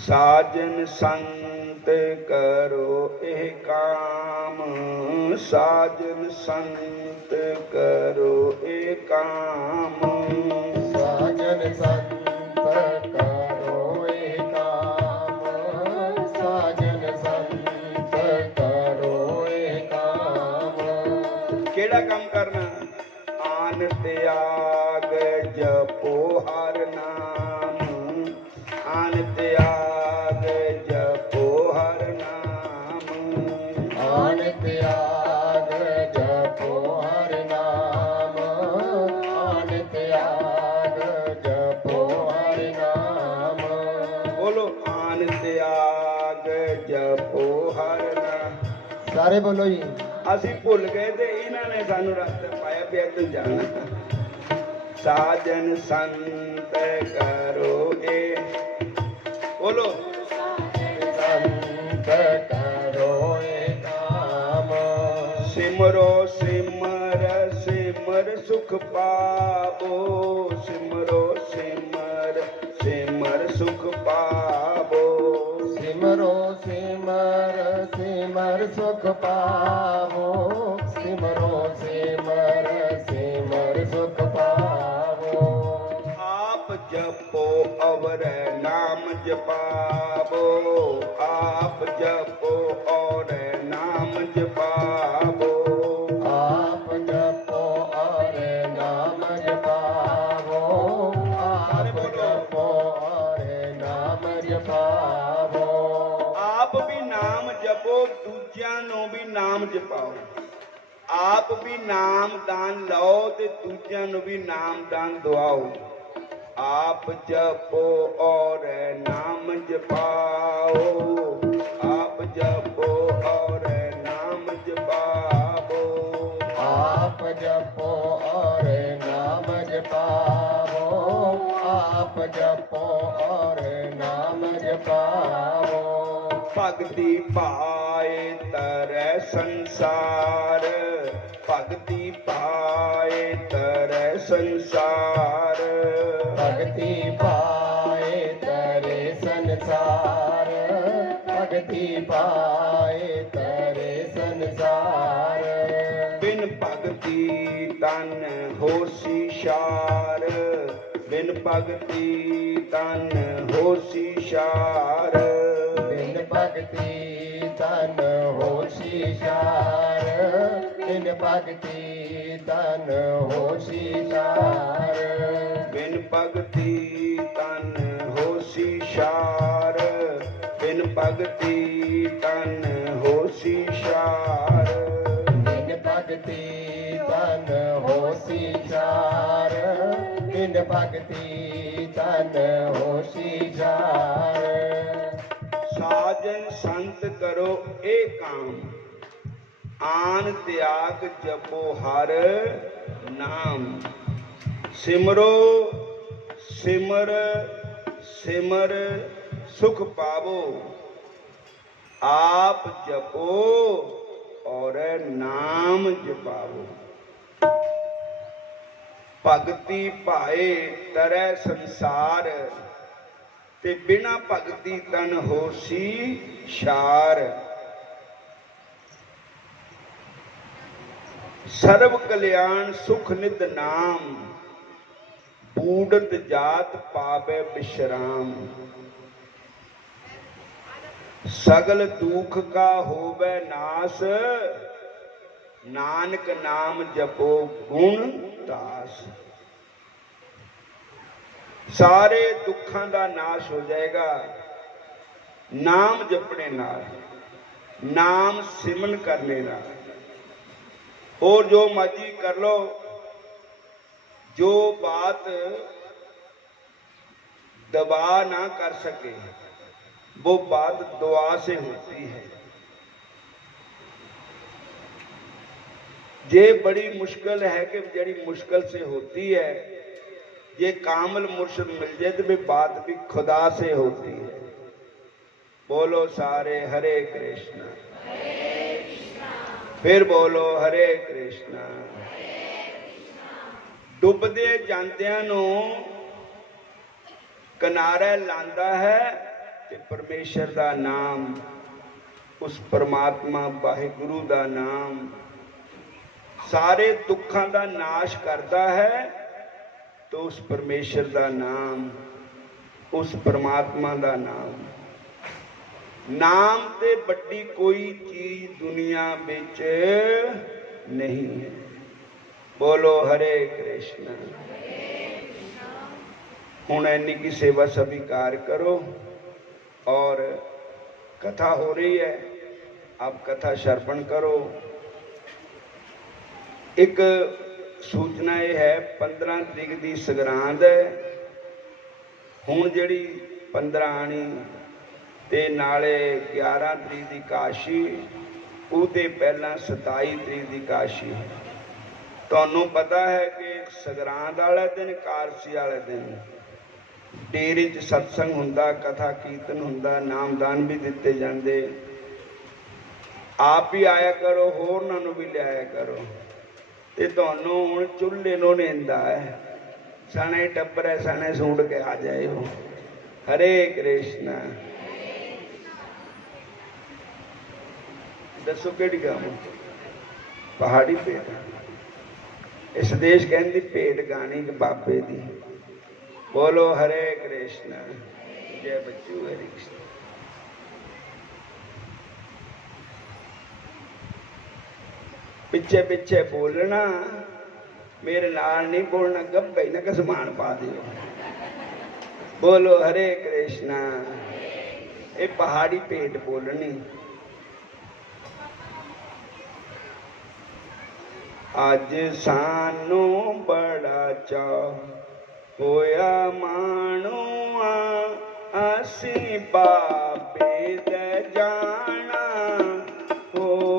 साजन संत करो एह काम, साजन संत करो ए काम, साजन संत करो ए काम, साजन संत करो ए काम। केड़ा काम करना? आन त्याग जपो हर नाम, आन त्याग जपो हर जपो हर नाम आन त्याग जपो हर नाम बोलो आन त्याग जपो हर नाम सारे बोलो जी ਅਸੀਂ ਭੁੱਲ ਗਏ ਤੇ ਇਹਨਾਂ ਨੇ ਸਾਨੂੰ ਰਸਤਾ ਪਾਇਆ ਪਿਆ ਤੂੰ ਜਾਣਾ ਸਾਜਨ ਸੰਤ ਕਰੋ ਏ ਬੋਲੋ संत करो ए काम ਸਿਮਰੋ ਸਿਮਰ ਸਿਮਰ ਸੁਖ ਪਾਵੋ ਸਿਮਰੋ ਸਿਮਰ ਸਿਮਰ ਸੁਖ ਪਾਵੋ सिमरो सिमर सिमर सुख पावो सिमरो सिमर सिमर सुख पावो आप जपो और नाम जपावो आप जपो और नाम जपावो आप जपो और नाम जपावो आप जपो और नाम जपावो ਆਪ ਵੀ ਨਾਮ ਜਪੋ ਦੂਜਿਆਂ ਨੂੰ ਵੀ ਨਾਮ ਜਪਾਓ ਆਪ ਵੀ ਨਾਮ ਦਾਨ ਲਓ ਤੇ ਦੂਜਿਆਂ ਨੂੰ ਵੀ ਨਾਮ ਦਾਨ ਦਵਾਓ ਆਪ ਜਪੋ ਔਰ ਨਾਮ ਜਪਾਓ ਆਪ ਜਪੋ ਔਰ ਨਾਮ ਜਪਾਓ आप जपो और नाम जपावो आप जपो और नाम जपावो ਭਗਤੀ ਪਾਏ ਤਰੈ ਸੰਸਾਰ ਭਗਤੀ ਪਾਏ ਤਰੈ ਸੰਸਾਰ भक्ति पाए तरे संसार भक्ति पाए तरे संसार ਬਿਨ ਭਗਤੀ ਤਨ ਹੋਸੀ ਸ਼ਾਰ ਬਿਨ ਭਗਤੀ ਤਨ ਹੋਸੀ ਸ਼ਾਰ बिन भक्ति तन होशी शार बिन भक्ति तन होशी शार ਬਿਨ ਭਗਤੀ ਤਨ ਹੋਸੀ ਸ਼ਾਰ ਬਿਨ ਭਗਤੀ ਤਨ ਹੋਸੀ ਸ਼ਾਰ बिन भक्ति तन होशी शार बिन भक्ति तन होशी शार ਸਾਜਨ ਸੰਤ ਕਰੋ ਇਹ ਕਾਮ ਆਨ ਤਿਆਗ ਜਪੋ ਹਰ ਨਾਮ ਸਿਮਰੋ ਸਿਮਰ ਸਿਮਰ ਸੁਖ ਪਾਵੋ ਆਪ ਜਪੋ ਔਰ ਨਾਮ ਜਪਾਵੋ ਭਗਤੀ ਭਾਏ ਤਰੈ ਸੰਸਾਰ ਤੇ ਬਿਨਾ ਭਗਤੀ ਤਨ ਹੋਸੀ ਸ਼ਾਰ ਸਰਬ ਕਲਿਆਣ ਸੁਖ ਨਿਦ ਨਾਮ ਬੂੜਤ ਜਾਤ ਪਾਵੇ ਬਿਸ਼ਰਾਮ ਸਗਲ ਦੁਖ ਕਾ ਹੋਵੇ ਨਾਸ ਨਾਨਕ ਨਾਮ ਜਪੋ ਗੁਣ ਦਾਸ ਸਾਰੇ ਦੁੱਖਾਂ ਦਾ ਨਾਸ਼ ਹੋ ਜਾਏਗਾ ਨਾਮ ਜਪਣੇ ਨਾਲ ਨਾਮ ਸਿਮਰਨ ਕਰਨੇ ਨਾਲ ਹੋਰ ਜੋ ਮਰਜ਼ੀ ਕਰ ਲੋ जो बात दबा ना कर सके वो बात दुआ से होती है। ये बड़ी मुश्किल है कि जड़ी मुश्किल से होती है, ये कामिल मुर्शिद मिल जाए तो भी बात भी खुदा से होती है। बोलो सारे हरे कृष्णा, फिर बोलो हरे कृष्णा। डुबदे ਜਾਂਦਿਆਂ ਨੂੰ किनारे लांदा है ते परमेश्वर दा नाम, उस परमात्मा वाहिगुरु दा नाम सारे दुखों का नाश करता है। तो उस परमेश्वर दा नाम, उस परमात्मा दा नाम, नाम ते बड़ी कोई चीज दुनिया विच नहीं है। बोलो हरे कृष्णा। हुण इन्नी की सेवा स्वीकार करो और कथा हो रही है, आप कथा श्रवण करो। ਇੱਕ ਸੂਚਨਾ ਇਹ ਹੈ 15 ਤਰੀਕ ਦੀ ਸੰਗਰਾਂਦ ਹੈ। ਹੁਣ ਜਿਹੜੀ 15 ਆਣੀ ਤੇ ਨਾਲੇ 11 ਤਰੀਕ ਦੀ ਕਾਸ਼ੀ, ਉਹਦੇ ਪਹਿਲਾਂ 27 ਤਰੀਕ ਦੀ ਕਾਸ਼ੀ। ਤੁਹਾਨੂੰ ਪਤਾ ਹੈ ਕਿ ਸੰਗਰਾਂਦ ਵਾਲੇ ਦਿਨ, ਕਾਰਸੀ ਵਾਲੇ ਦਿਨ ਡੇਰੇ 'ਚ ਸਤਸੰਗ ਹੁੰਦਾ, ਕਥਾ ਕੀਰਤਨ ਹੁੰਦਾ, ਨਾਮਦਾਨ ਵੀ ਦਿੱਤੇ ਜਾਂਦੇ। ਆਪ ਹੀ ਆਇਆ ਕਰੋ, ਹੋਰਨਾਂ ਨੂੰ ਵੀ ਲਿਆਇਆ ਕਰੋ। ਤੇ ਤੁਹਾਨੂੰ ਹੁਣ ਚੁੱਲ੍ਹੇ ਨੂੰ ਨੇਂਦਾ ਹੈ, ਸਣੇ ਟੱਬਰ ਹੈ, ਸਣੇ ਸੂਟ ਕੇ ਆ ਜਾਇਓ। ਹਰੇ ਕ੍ਰਿਸ਼ਨ। ਦੱਸੋ ਕਿਹੜੀ ਗਾਵਾਂ? ਪਹਾੜੀ ਭੇਟ। ਇਸ ਦੇਸ਼ ਕਹਿੰਦੀ ਭੇਟ ਗਾਣੀ ਕਿ ਬਾਬੇ ਦੀ। ਬੋਲੋ ਹਰੇ ਕ੍ਰਿਸ਼ਨ, ਜੈ ਬੱਚੂ ਹਰੀ ਕ੍ਰਿਸ਼ਨ। ਪਿੱਛੇ ਪਿੱਛੇ ਬੋਲਣਾ, ਮੇਰੇ ਨਾਲ ਨਹੀਂ ਬੋਲਣਾ, ਗੱਭੇ ਨਾ ਕਸਮਾਨ ਪਾ ਦਿਓ। ਬੋਲੋ ਹਰੇ ਕ੍ਰਿਸ਼ਨਾ। ਇਹ ਪਹਾੜੀ ਭੇਟ ਬੋਲਣੀ। ਅੱਜ ਸਾਨੂੰ ਬੜਾ ਚਾਅ ਹੋਇਆ ਮਾਣੂਆ, ਅਸੀਂ ਬਾਬੇ ਦੇ ਜਾਣਾ ਹੋ।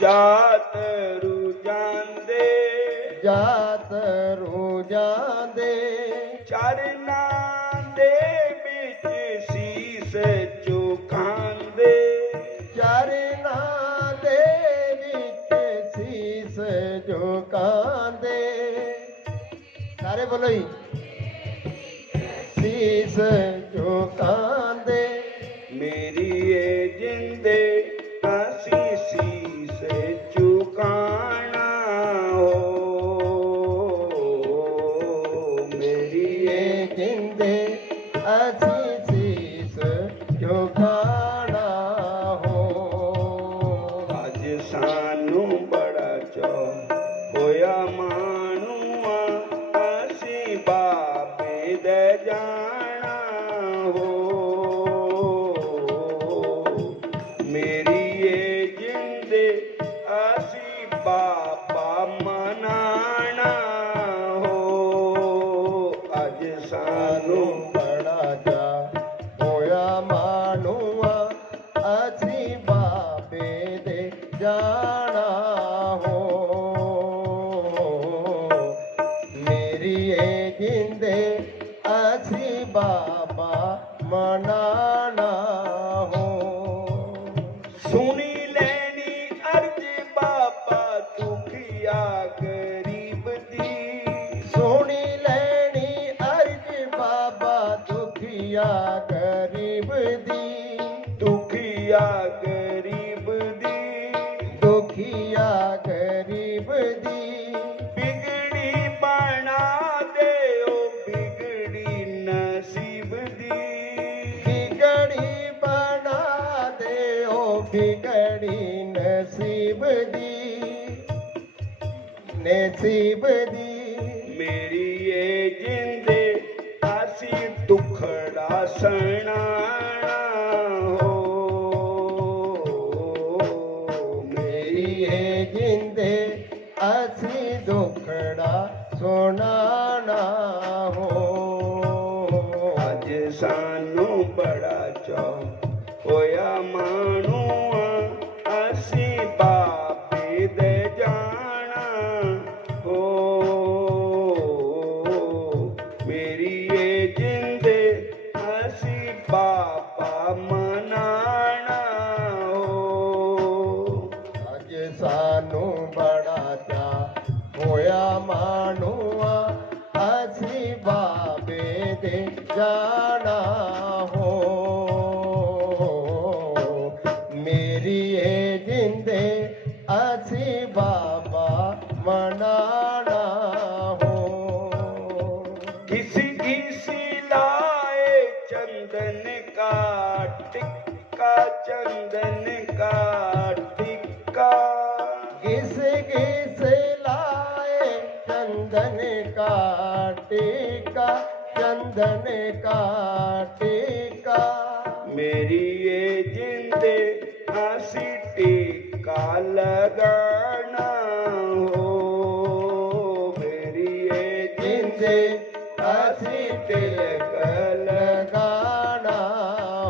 ਜਾਤ ਰੂ ਜਾਂਦੇ, ਜਾਤ ਰੂ ਜਾਂਦੇ, ਚਰਨਾਂ ਦੇ ਵਿੱਚ ਸੀਸ ਝੁਕਾਉਂਦੇ, ਚਰਨਾਂ ਦੇ ਵਿੱਚ ਸੀਸ ਝੁਕਾਉਂਦੇ। ਸਾਰੇ ਬੋਲੋ ਜੀ, ਸੀਸ ਝੁਕਾਉਂਦੇ। ਮੇਰੀ ਇਹ ਜਿੰਦੇ ਅਸੀਂ ਸੀਸ ਝੁਕਾਣਾ ਹੋ। ਮੇਰੀ ਇਹ ਜਿੰਦੇ ਅਸੀਂ ਸੀਸ ਝੁਕਾਣਾ ਹੋ। ਅੱਜ ਸਾਨੂੰ ਬੜਾ ਚਾਅ ਹੋਇਆ ਮਾਣੂਆ, ਅਸੀਂ ਬਾਬੇ ਦੇ ਜਾਣਾ ਹੋ। ਬਾਬਾ ਮਨਾਣਾ ਹੋ। ਅੱਜ ਸਾਨੂੰ ਬੜਾ ਚਾਅ ਹੋਇਆ ਮਾਣੂਆ, ਅਸੀਂ ਬਾਬੇ ਦੇ ਜਾਣਾ ਹੋ। ਮੇਰੀ ਇਹ ਜਿੰਦੇ ਅਸੀਂ ਬਾਬਾ ਮਨਾਣਾ ਹੋ। ਸੁਣੀ ਲੈਣੀ ਅਰਜ਼ ਬਾਬਾ ਦੁਖੀਆ ਗਰੀਬ ਦੀ, ਸੁਣੀ ਲੈਣੀ ਅਰਜ਼ ਬਾਬਾ ਦੁਖੀਆ ਗਰੀਬ ਦੀ, ਦੁਖੀਆ ਗਰੀਬ ਦੀ, ਦੁਖੀਆ ਗਰੀਬ ਦੀ। ਬਿਗੜੀ ਬਣਾ ਦਿਓ ਬਿਗੜੀ ਨਸੀਬ ਦੀ, ਬਿਗੜੀ ਬਣਾ ਦਿਓ ਬਿਗੜੀ ਨਸੀਬ ਦੀ, ਨਸੀਬ ਦੀ। ਮੇਰੀ ਇਹ ਜਿੰਦੇ ਅਸੀਂ ਦੁਖੜਾ ਸਣਾਣਾ ਹੋ। ਮੇਰੀ ਇਹ ਜਿੰਦੇ ਅਸੀਂ ਦੁਖੜਾ ਸੁਣਾਣਾ ਹੋ। ਅੱਜ ਸਾਨੂੰ ਬੜਾ ਚਾਅ ਹੋਇਆ ਮਾਣੂਆ, ਅਸੀਂ ਬਾਬੇ ਦੇ ਜਾਣਾ ਹੋ। ਮੇਰੀ ਇਹ ਜਿੰਦੇ चंदन का टीका, मेरी ये जिंदे आसी टीका लगाना हो, मेरी ये जिंदे आसी तिलक लगाना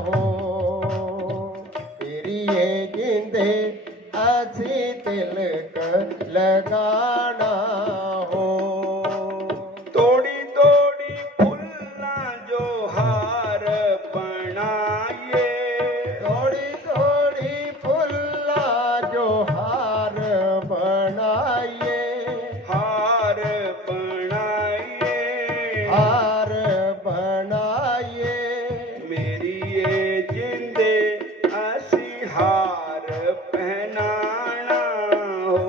हो, मेरी ये जिंदे आसी तिलक लगाना हो। तोड़ी तोड़ी फुल्ला जो हार बनाए, थोड़ी थोड़ी फुल्ला जो हार बनाइए, हार बनाए, हार बनाइए, मेरी ये जिंदे आसी हार पहनाना हो,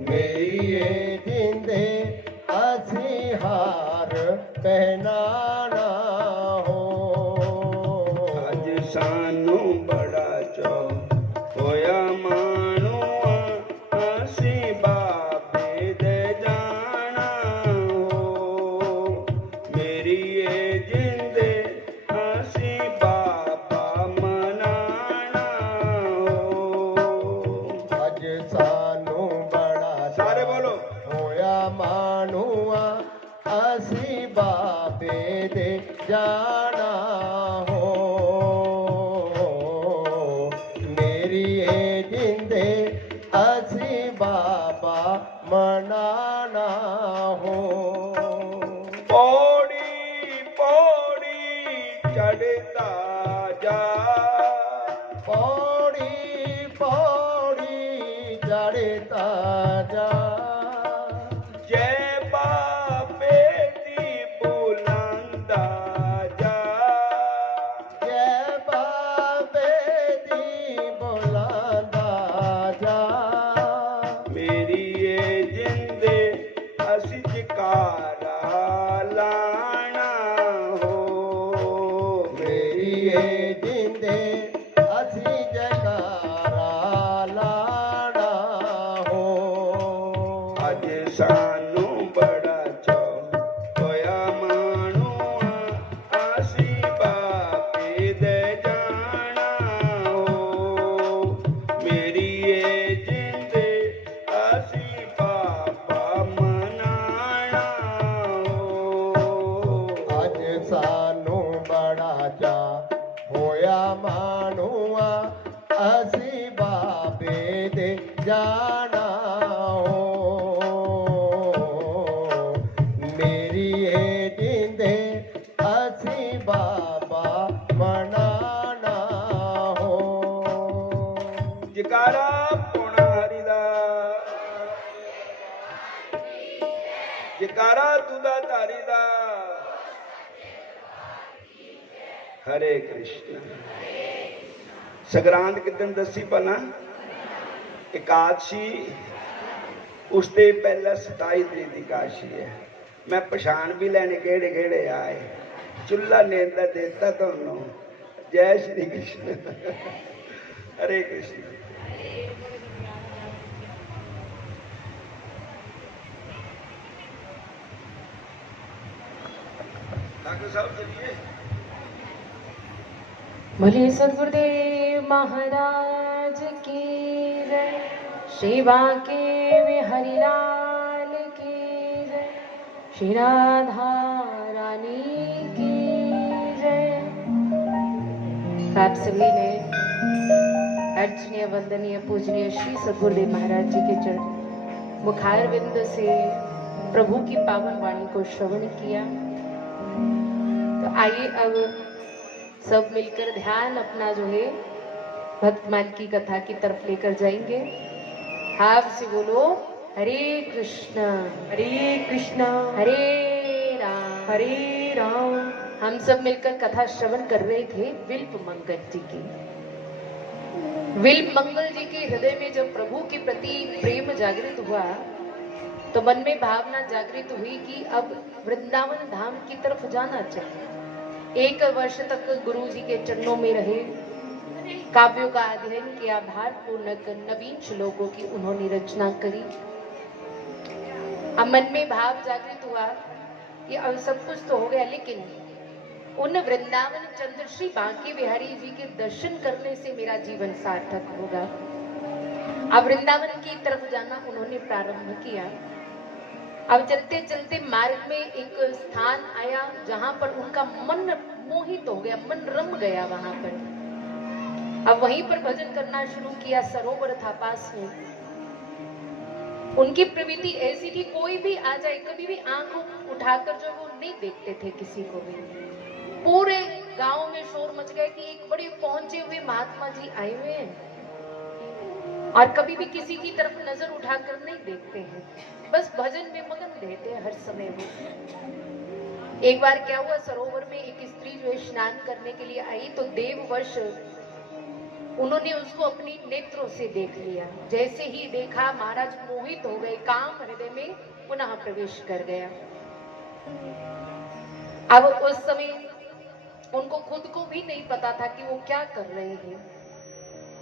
मेरी ये जिंदे आसी हार पहनाना हो। अज सानू बड़ा चौ होया मानुआ, आसी बाबे दे जाना हो, मेरी ये जिंदे आसी बाबा मनाना हो। अज सानू बड़ा सारे बोलो होया मानुआ, असी बाबे दे जाना हो, मेरी ये जिंदे असी बाबा मनाना हो। पौड़ी पौड़ी चढ़ता जा, पौड़ी पौड़ी चढ़ता जा, जय बाबे दी बुलंदा जा, जय बाबे दी बुलंदा जा, मेरी ये जिंदे असी जकारा लाना हो, मेरी ये जिंदे असी जगारा लाना हो। अज सानू बड़ा चौ होया मानुआ, आसी बाबे दे जाना हो, मेरी ये जिंदे आसी बाबा मनाना हो। अज सानू बड़ा चा होया मानुआ, असी बाबे दे जाना हो, मेरी ये जिंदे असी बाबा मनाना हो। जकारा पौना हरिदा, जकारा दुदा धारी दा। हरे कृष्ण। संग्रांद किदन दसी भला? एकादशी उसते पहला 27 तरीक की एकादशी है। मैं पछाण भी लैने केड़े केड़े आए, चुल्ला नेंदा देता तुहानू। जय श्री कृष्ण। हरे कृष्ण। डॉक्टर साहब चलिए। बोले सदगुरुदेव महाराज की जय, सेवा के वे हरिलाल की जय, श्री राधा रानी की जय। आप सभी ने अर्चनीय वंदनीय पूजनीय श्री सदगुरुदेव महाराज जी के चरण मुखारविंद से प्रभु की पावन वाणी को श्रवण किया। तो आइए अब सब मिलकर ध्यान अपना जो है भक्तमाल की कथा की तरफ लेकर जाएंगे। हाथ से बोलो हरे कृष्णा हरे राम। हम सब मिलकर कथा श्रवण कर रहे थे विल्प मंगल जी की। विल्प मंगल जी के हृदय में जब प्रभु के प्रति प्रेम जागृत हुआ तो मन में भावना जागृत हुई कि अब वृंदावन धाम की तरफ जाना चाहिए। 1 वर्ष तक गुरु जी के चरणों में रहे, काव्यों का अध्ययन किया, भारपूर्वक नवीन श्लोकों की उन्होंने रचना करी। अब मन में भाव जागृत हुआ ये अब सब कुछ तो हो गया, लेकिन उन वृंदावन चंद्र श्री बांके बिहारी जी के दर्शन करने से मेरा जीवन सार्थक होगा। अब वृंदावन की तरफ जाना उन्होंने प्रारंभ किया। अब चलते चलते मार्ग में एक स्थान आया जहां पर उनका मन मोहित हो गया, मन रम गया वहां पर। अब वहीं पर भजन करना शुरू किया। सरोवर था पास में। उनकी प्रवृत्ति ऐसी थी, कोई भी आ जाए, कभी भी आंख उठाकर जो वो नहीं देखते थे किसी को भी। पूरे गांव में शोर मच गया कि एक बड़े पहुंचे हुए महात्मा जी आए हुए हैं, और कभी भी किसी की तरफ नजर उठाकर नहीं देखते हैं, बस भजन में मगन रहते हैं हर समय वो। एक बार क्या हुआ, सरोवर में एक स्त्री जो है स्नान करने के लिए आई, तो देववश उन्होंने उसको अपनी नेत्रों से देख लिया। जैसे ही देखा महाराज मोहित हो गए, काम हृदय में पुनः प्रवेश कर गया। अब उस समय उनको खुद को भी नहीं पता था कि वो क्या कर रहे हैं।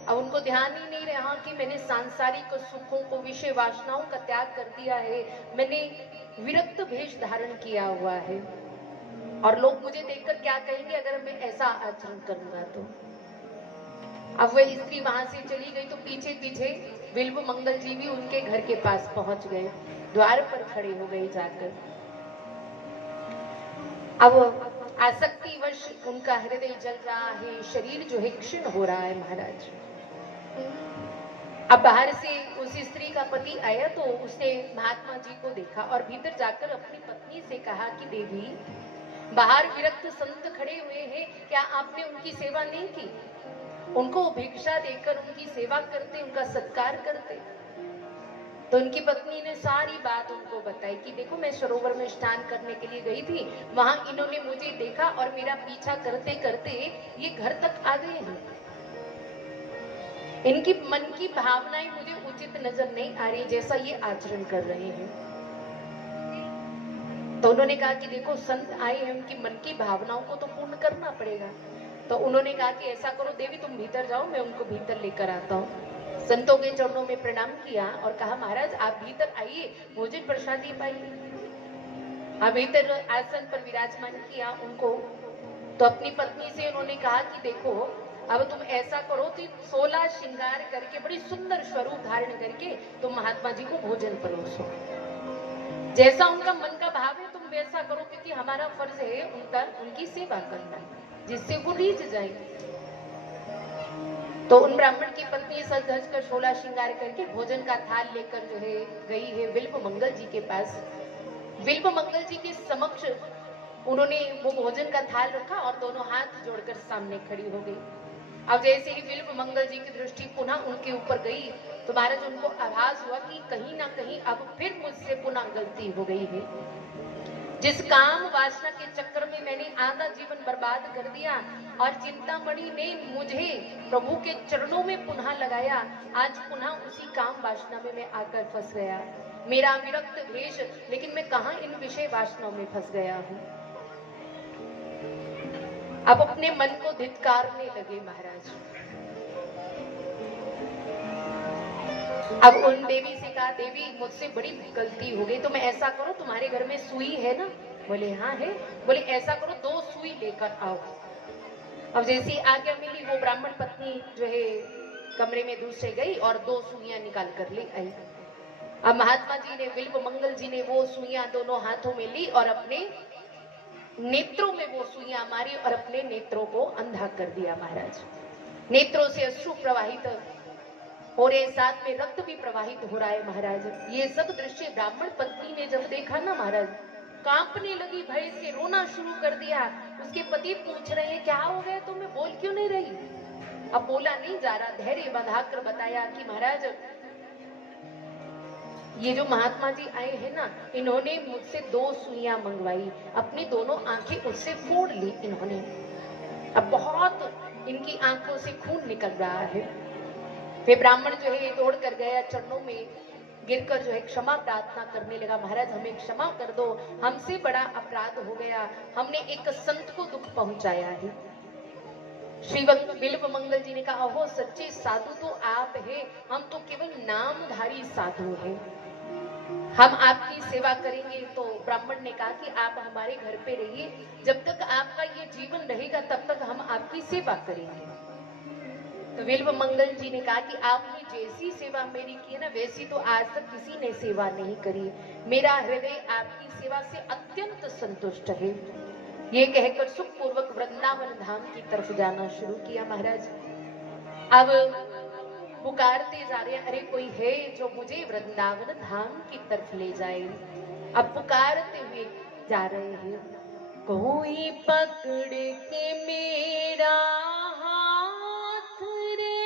अब उनको ध्यान ही नहीं रहा कि मैंने सांसारिक सुखों को, विषय वासनाओं का त्याग कर दिया है, मैंने विरक्त भेष धारण किया हुआ है, और लोग मुझे देखकर क्या कहेंगे अगर मैं ऐसा आचरण करूंगा तो। अब वह स्त्री वहां से चली गई तो पीछे पीछे बिल्व मंगल जी भी उनके घर के पास पहुंच गए, द्वार पर खड़े हो गए जाकर। अब आसक्तिवश उनका हृदय जल रहा है, शरीर जो है क्षीण हो रहा है महाराज। अब बाहर से उस स्त्री का पति आया तो उसने महात्मा जी को देखा और भीतर जाकर अपनी पत्नी से कहा कि देवी, बाहर विरक्त संत खड़े हुए हैं, क्या आपने उनकी सेवा नहीं की? उनको भिक्षा देकर उनकी सेवा करते, उनका सत्कार करते। तो उनकी पत्नी ने सारी बात उनको बताई कि देखो, मैं सरोवर में स्नान करने के लिए गई थी, वहां इन्होंने मुझे देखा और मेरा पीछा करते करते ये घर तक आ गए हैं। इनकी मन की भावनाएं मुझे उचित नजर नहीं आ रही, जैसा ये आचरण कर रहे हैं। तो उन्होंने कहा कि देखो, संत आए हैं, उनकी मन की भावनाओं को तो पूर्ण करना पड़ेगा। तो उन्होंने कहा कि ऐसा करो देवी, तुम भीतर जाओ, मैं उनको भीतर लेकर आता हूँ। संतों के चरणों में प्रणाम किया और कहा, महाराज आप भीतर आइए, भोजन प्रसादी पाइए। भीतर आसन पर विराजमान किया उनको। तो अपनी पत्नी से उन्होंने कहा कि देखो, अब तुम ऐसा करो कि 16 श्रृंगार करके, बड़ी सुंदर स्वरूप धारण करके तुम महात्मा जी को भोजन परोसो। जैसा उनका मन का भाव है तुम वैसा करो, क्योंकि हमारा फर्ज है उनकी सेवा करना, जिससे वो रीझ जाए। तो उन ब्राह्मण की पत्नी सज धज कर 16 श्रृंगार करके भोजन का थाल लेकर जो है गई है बिल्व मंगल जी के पास। बिल्व मंगल जी के समक्ष उन्होंने वो भोजन का थाल रखा और दोनों हाथ जोड़कर सामने खड़ी हो गई। अब जैसे ही बिल्व मंगल जी की दृष्टि पुनः उनके ऊपर गई तो महाराज उनको आभास हुआ कि कहीं ना कहीं अब फिर मुझसे पुनः गलती हो गई है। जिस काम वासना के चक्कर में मैंने आधा जीवन बर्बाद कर दिया और चिंतामणि ने मुझे प्रभु के चरणों में पुनः लगाया, आज पुनः उसी काम वासना में मैं आकर फंस गया। मेरा विरक्त भेष, लेकिन मैं कहां इन विषय वासनाओं में फंस गया हूं। अब अपने मन को धिक्कारने लगे महाराज। अब उन देवी से कहा, देवी मुझसे बड़ी गलती हो गई, तो मैं ऐसा करो, तुम्हारे घर में सुई है ना? बोले हाँ है। बोले ऐसा करो, 2 सुई लेकर आओ। अब जैसी आज्ञा मिली वो ब्राह्मण पत्नी जो है कमरे में दूसरे गई और 2 सुइयां निकाल कर ले आई। अब महात्मा जी ने, बिल्व मंगल जी ने वो सुइयां दोनों हाथों में ली और अपने नेत्रों में वो सुइयां मारी और अपने नेत्रों को अंधा कर दिया महाराज। नेत्रों से अश्रु प्रवाहित हो रहे, साथ में रक्त भी प्रवाहित हो रहा है महाराज। ये सब दृश्य ब्राह्मण पत्नी ने जब देखा ना महाराज, कांपने लगी, भय से रोना शुरू कर दिया। उसके पति पूछ रहे हैं क्या हो गया तुम्हें, बोल क्यों नहीं रही? अब बोला नहीं जा रहा, धैर्य बंधाकर बताया कि महाराज ये जो महात्मा जी आए हैं ना, इन्होंने मुझसे 2 सुइयां मंगवाई, अपनी दोनों आंखें उससे फोड़ ली इन्होंने। अब बहुत इनकी आंखों से खून निकल रहा है। वे ब्राह्मण जो है दौड़ कर गया, चरणों में गिरकर जो है क्षमा प्रार्थना करने लगा, महाराज हमें क्षमा कर दो, हमसे बड़ा अपराध हो गया, हमने एक संत को दुख पहुंचाया है। श्री बिल्व मंगल जी ने कहा, ओहो सच्चे साधु तो आप हैं, हम तो केवल नामधारी साधु हैं। हम आपकी सेवा करेंगे। तो ब्राह्मण ने कहा कि आप हमारे घर पे रहिए, जब तक आपका ये जीवन रहेगा तब तक हम आपकी सेवा करेंगे। तो बिल्व मंगल जी ने कहा कि आपने जैसी सेवा मेरी की है ना, वैसी तो आज तक किसी ने सेवा नहीं करी। मेरा हृदय आपकी सेवा से अत्यंत संतुष्ट है। ये कहकर सुखपूर्वक वृंदावन धाम की तरफ जाना शुरू किया महाराज। अब पुकारते जा रहे, अरे कोई है जो मुझे वृंदावन धाम की तरफ ले जाए। अब पुकारते हुए जा रहे हैं, कोई पकड़ के मेरा हाथ रे,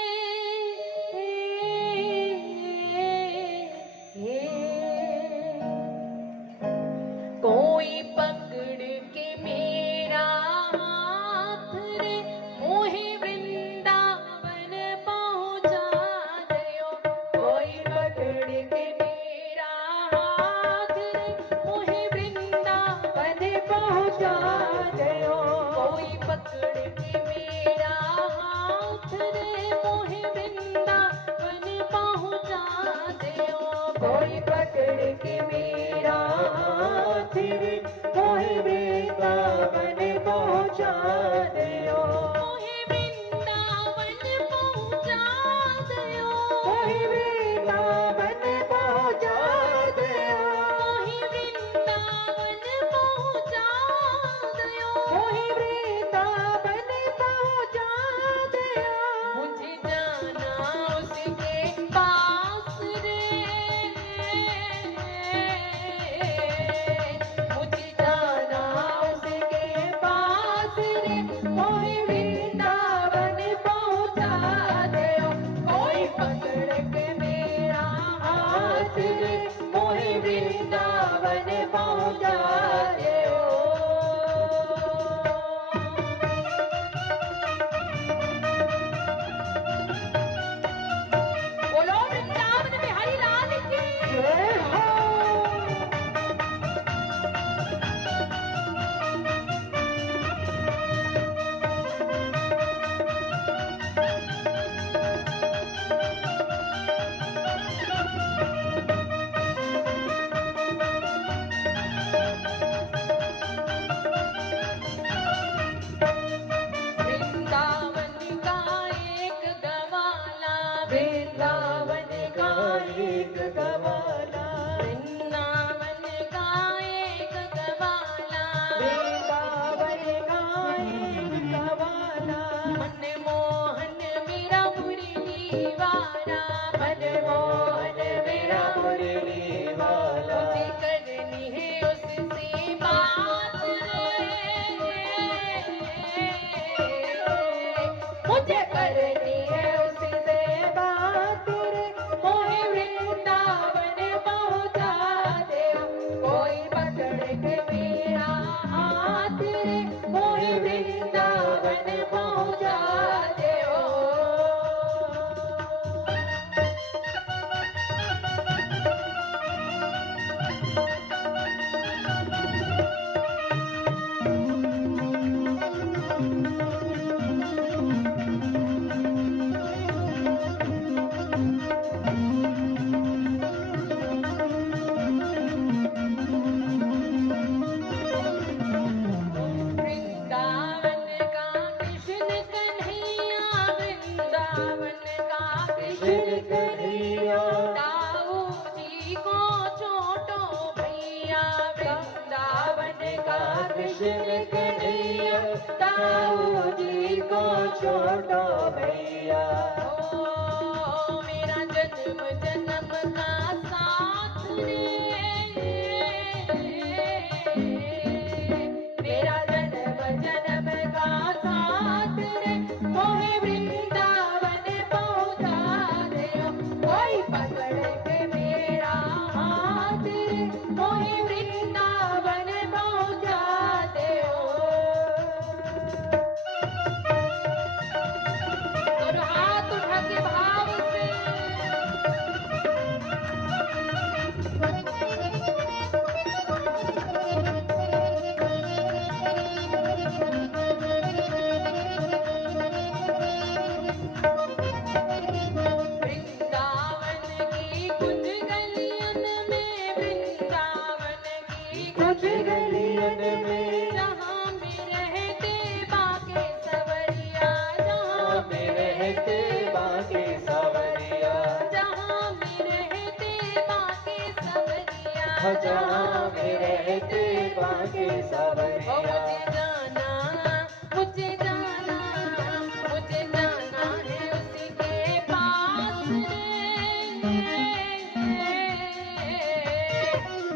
कोई पकड़ के मेरा हाथ रे, मोहे वृंदावन पहुंचा दयो। कोई पकड़ के मेरा हाथ रे, मोहे वृंदावन पहुंचा दयो। कोई पकड़ के मेरा हाथ रे, मोहे वृंदावन पहुंचा दयो। कोई पकड़ के मेरा हाथ रे, मोहे वृंदावन पहुंचा दयो। मोहे वृंदावन पहुंचा दयो। मोहे वृंदावन पहुंचा दयो। मोहे वृंदावन पहुंचा दयो। मोहे वृंदावन पहुंचा दयो। मुझे जाना उसके पास रे, मुझे जाना उसके पास रे, मोहे वृंदावन पहुंचा दयो। कोई पकड़ के मेरा हाथ रे, मोहे वृंदावन पहुंचा दयो। बोलो वृंदावन बिहारी लाल की जय हो। वृंदावन का एक गवाला, वृंदावन का एक गवाला, वृंदावन का एक गवाला, वृंदावन का एक गवाला। मनमोहन मेरा मुरली वाला, मनमोहन मेरा मुरली वाला। मुझे करनी है उससे बात रे, मुझे करनी है उससे बात रे, मोहे वृंदावन पहुंचा दयो। कोई पकड़ के मेरा हाथ रे, मोहे वृंदावन पहुंचा दयो। वृंदावन का कृष्ण कन्हैया, वृंदावन का कृष्ण कन्हैया। ताऊ जी को छोटो भैया, वृंदावन का कृष्ण कन्हैया। ताऊ जी को छोटो भैया। ओ मेरा जन्म जन्म का साथ रे, मेरा जन्म जन्म का साथ रे, मोहे वृंदावन पहुंचा दयो। कोई पकड़ के मेरा हाथ रे, मोहे वृंदावन पहुंचा दयो। और हाथ उठा के भाव से जहाँ में रहते बाके सावरिया। मुझे जाना है उसके पास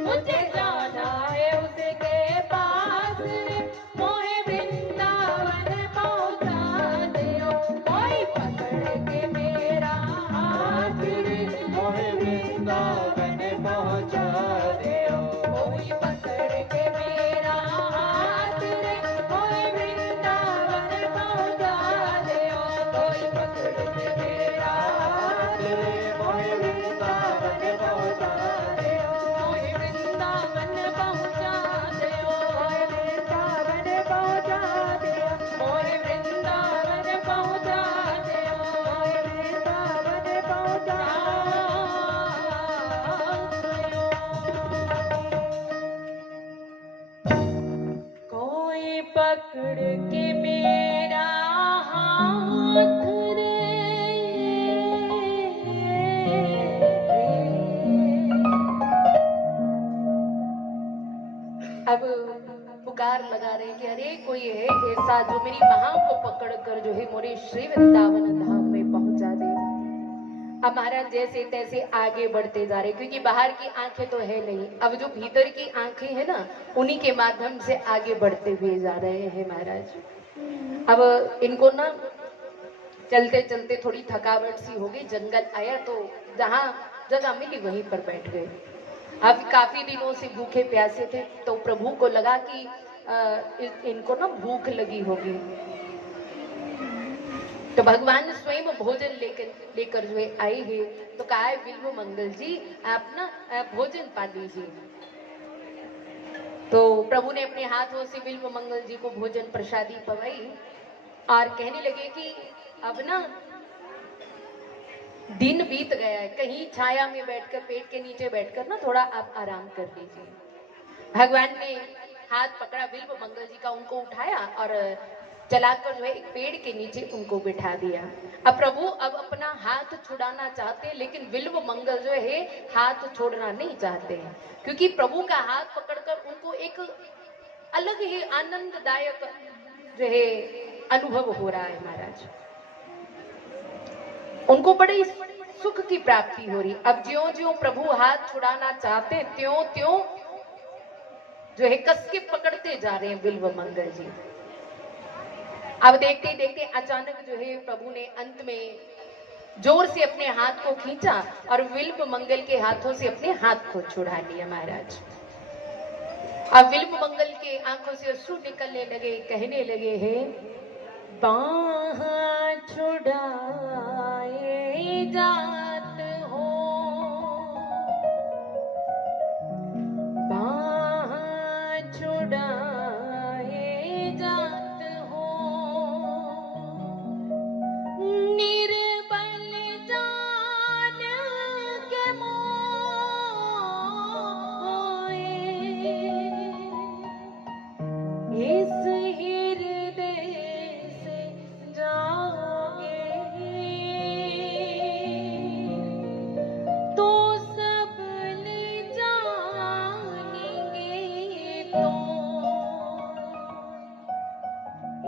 मुझे जाना है उसके पास मोहे वृंदावन पहुंचा दियो कोई पकड़ के मेरा हाथ मोहे वृंदावन पहुँचा दियो। कोई पकड़ के मेरा हाथ रे कोई वृंदावन पहुंचा दियो कोई पकड़ के मेरा हाथ रे मोहे वृंदावन पहुँचा दियो। कोई वृंदावन पहुंचा दियो कोई वृंदावन पहुंचा दियो कोई वृंदावन पहुंचा दियो कोई वृंदावन पहुंचा कोई पकड़ के मेरा हाथ रे अब पुकार लगा रहे कि अरे कोई है ऐसा जो मेरी बाहों को पकड़ कर जो है मोरे श्री वृंदावन धाम में पहुंचा दे। अब महाराज जैसे तैसे आगे बढ़ते जा रहे क्योंकि बाहर की आंखें तो है नहीं, अब जो भीतर की आंखें है ना उन्हीं के माध्यम से आगे बढ़ते हुए जा रहे हैं महाराज। अब इनको ना चलते चलते थोड़ी थकावट सी हो गई, जंगल आया तो जहाँ जगह मिली वहीं पर बैठ गए। अब काफी दिनों से भूखे प्यासे थे तो प्रभु को लगा कि इनको ना भूख लगी होगी, तो भगवान स्वयं भोजन लेकर जो है आए हैं। तो कहा है बिल्व मंगल जी आप ना भोजन पा लीजिए। तो प्रभु ने अपने हाथों से बिल्व मंगल जी को भोजन प्रसादी पवाई और कहने लगे कि अब ना दिन बीत गया है, कहीं छाया में बैठकर पेड़ के नीचे बैठकर ना थोड़ा आप आराम कर लीजिए। भगवान ने हाथ पकड़ा बिल्व मंगल जी का, उनको उठाया और चलाकर जो है एक पेड़ के नीचे उनको बिठा दिया। अब प्रभु अब अपना हाथ छुड़ाना चाहते हैं लेकिन बिल्व मंगल जो है हाथ छोड़ना नहीं चाहते हैं क्योंकि प्रभु का हाथ पकड़कर उनको एक अलग ही आनंददायक जो है अनुभव हो रहा है महाराज। उनको बड़ी सुख की प्राप्ति हो रही। अब ज्यों ज्यों प्रभु हाथ छुड़ाना चाहते त्यों त्यों जो है कस के पकड़ते जा रहे हैं बिल्व मंगल जी। अब देखते देखते अचानक जो है प्रभु ने अंत में जोर से अपने हाथ को खींचा और बिल्व मंगल के हाथों से अपने हाथ को छुड़ा लिया महाराज। अब बिल्व मंगल के आंखों से अश्रु निकलने लगे, कहने लगे हैं बाह छुड़ाए जात हो, बाह छुड़ाए जात हो, निर्बल जान के मोए इस हृदय से जाओगे तो सब ले जाएंगे, तो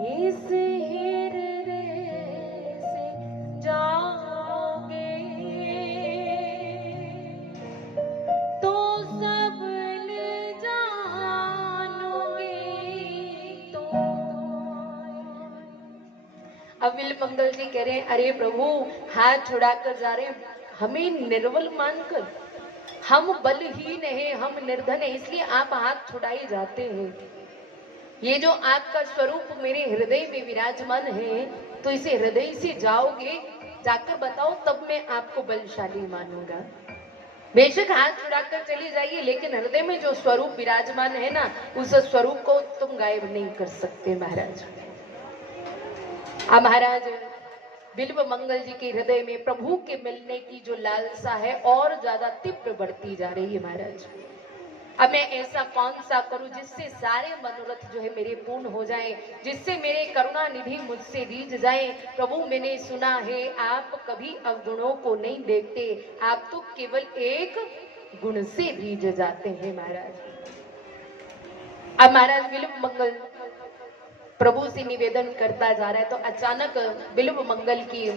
इस हृदय से जाओगे तो सब ले जानोगे, तो अब बिल्व मंगल जी कह रहे हैं अरे प्रभु हाथ छुड़ाकर जा रहे हैं, हमें निर्बल मानकर, हम बलहीन हैं, हम निर्धन हैं, इसलिए आप हाथ छुड़ाए जाते हैं। ये जो आपका स्वरूप मेरे हृदय में विराजमान है तो इसे हृदय से जाओगे, जाकर बताओ तब मैं आपको बलशाली मानूंगा। बेशक हाथ छुड़ाकर चली जाइए लेकिन हृदय में जो स्वरूप विराजमान है ना उस स्वरूप को तुम गायब नहीं कर सकते महाराज। अब महाराज बिल्व मंगल जी के हृदय में प्रभु के मिलने की जो लालसा है और ज्यादा तीव्र बढ़ती जा रही है महाराज। अब मैं ऐसा कौन सा करूं जिससे सारे मनोरथ जो है मेरे पूर्ण हो जाएं, जिससे मेरे करुणा निधि मुझसे रीझ जाएं। प्रभु मैंने सुना है आप कभी अवगुणों को नहीं देखते, आप तो केवल एक गुण से रीझ जाते हैं महाराज। अब महाराज बिल्व मंगल प्रभु से निवेदन करता जा रहा है तो अचानक बिल्व मंगल की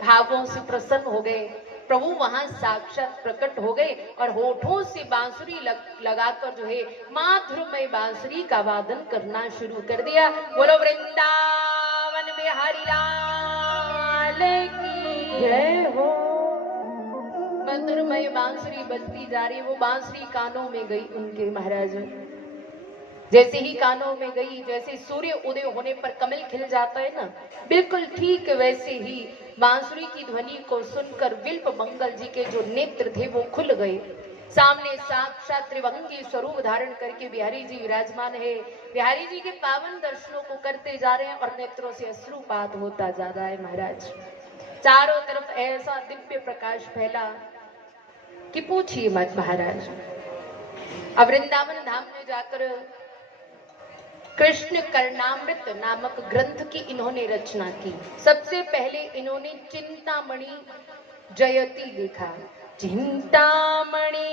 भावों से प्रसन्न हो गए। प्रभु वहां साक्षात प्रकट हो गए और होठों से बांसुरी लगाकर जो है माधुर्यमय बांसुरी का वादन करना शुरू कर दिया। बोलो वृंदावन बिहारी लाल की जय हो। मधुरमय बांसुरी बजती जा रही, वो बांसुरी कानों में गई उनके महाराज। जैसे ही कानों में गई, जैसे सूर्य उदय होने पर कमल खिल जाता है ना, बिल्कुल ठीक वैसे ही बांसुरी की ध्वनि को सुनकर बिल्व मंगल जी के जो नेत्र थे वो खुल गए। सामने साक्षात त्रिभंगी स्वरूप धारण करके बिहारी जी विराजमान है। बिहारी जी के पावन दर्शनों को करते जा रहे हैं और नेत्रों से अश्रुपात होता जा रहा है महाराज। चारों तरफ ऐसा दिव्य प्रकाश फैला कि पूछिए मत महाराज। अब वृंदावन धाम में जाकर कृष्ण कर्णामृत नामक ग्रंथ की इन्होंने रचना की। सबसे पहले इन्होंने चिंतामणि जयति लिखा। चिंतामणि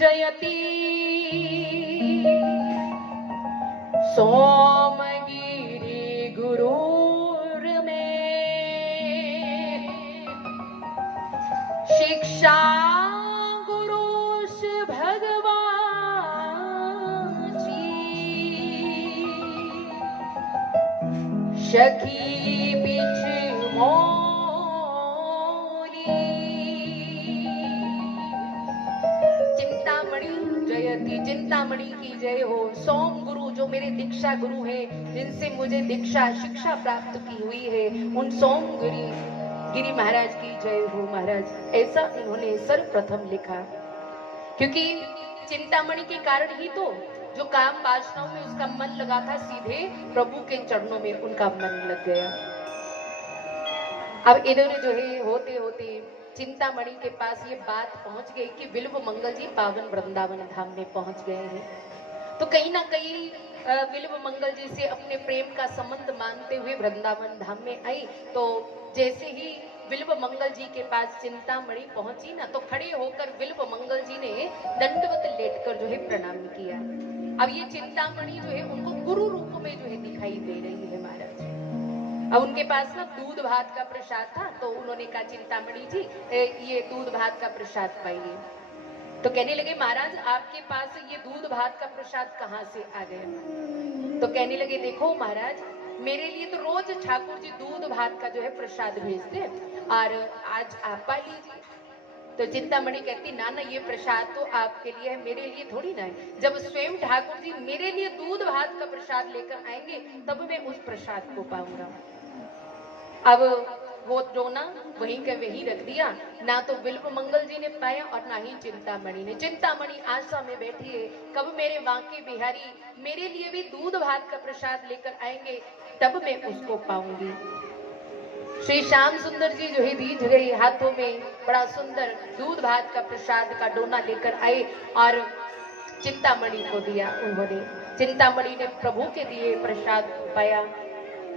जयति सोमगिरि गुरुर में शिक्षा गुरुष भगवान सखी बिच मोली। चिंतामणि जयति, चिंतामणि की जय हो। सोम गुरु जो मेरे दीक्षा गुरु हैं, जिनसे मुझे दीक्षा शिक्षा प्राप्त की हुई है, उन सोम गिरी महाराज की जय हो महाराज। ऐसा इन्होंने सर्वप्रथम लिखा, क्योंकि चिंतामणि के कारण ही तो जो काम वासनाओं में उसका मन लगा था, सीधे प्रभु के चरणों में उनका मन लग गया। अब इधर जो है होते होते चिंतामणि के पास ये बात पहुंच गई कि बिल्व मंगल जी पावन वृंदावन धाम में पहुंच गए हैं। तो कहीं ना कहीं बिल्व मंगल जी से अपने प्रेम का संबंध मानते हुए वृंदावन धाम में आई। तो जैसे ही बिल्व मंगल जी के पास चिंतामणि पहुंची ना, तो खड़े होकर बिल्व मंगल जी ने दंडवत लेटकर जो है प्रणाम किया। अब ये चिंतामणि जो है उनको गुरु रूप में जो है दिखाई दे रही है महाराज। अब उनके पास ना दूध भात का प्रसाद था, तो उन्होंने कहा चिंतामणि जी ये दूध भात का प्रसाद पाइए। तो कहने लगे महाराज आपके पास ये दूध भात का प्रसाद कहाँ से आ गया? तो कहने लगे देखो महाराज, मेरे लिए तो रोज ठाकुर जी दूध भात का जो है प्रसाद भेजते और आज आप पा लीजिए। तो चिंतामणि कहती ना ना, ये प्रसाद तो आपके लिए है, मेरे लिए थोड़ी ना है। जब स्वयं ठाकुर जी मेरे लिए दूध भात का प्रसाद लेकर आएंगे तब मैं उस प्रसाद को पाऊंगा। अब वो रोना वहीं का वहीं रख दिया। ना तो बिल्व मंगल जी ने पाया और ना ही चिंतामणि ने। चिंतामणि आशा में बैठी है, कब मेरे बांके बिहारी मेरे लिए भी दूध भात का प्रसाद लेकर आएंगे तब मैं उसको पाऊंगी। श्री श्याम सुंदर जी जो है रीझ गए, हाथों में बड़ा सुंदर दूध भात का प्रसाद का डोना लेकर आए और चिंतामणि को दिया उन्होंने। चिंतामणि ने प्रभु के दिए प्रसाद पाया,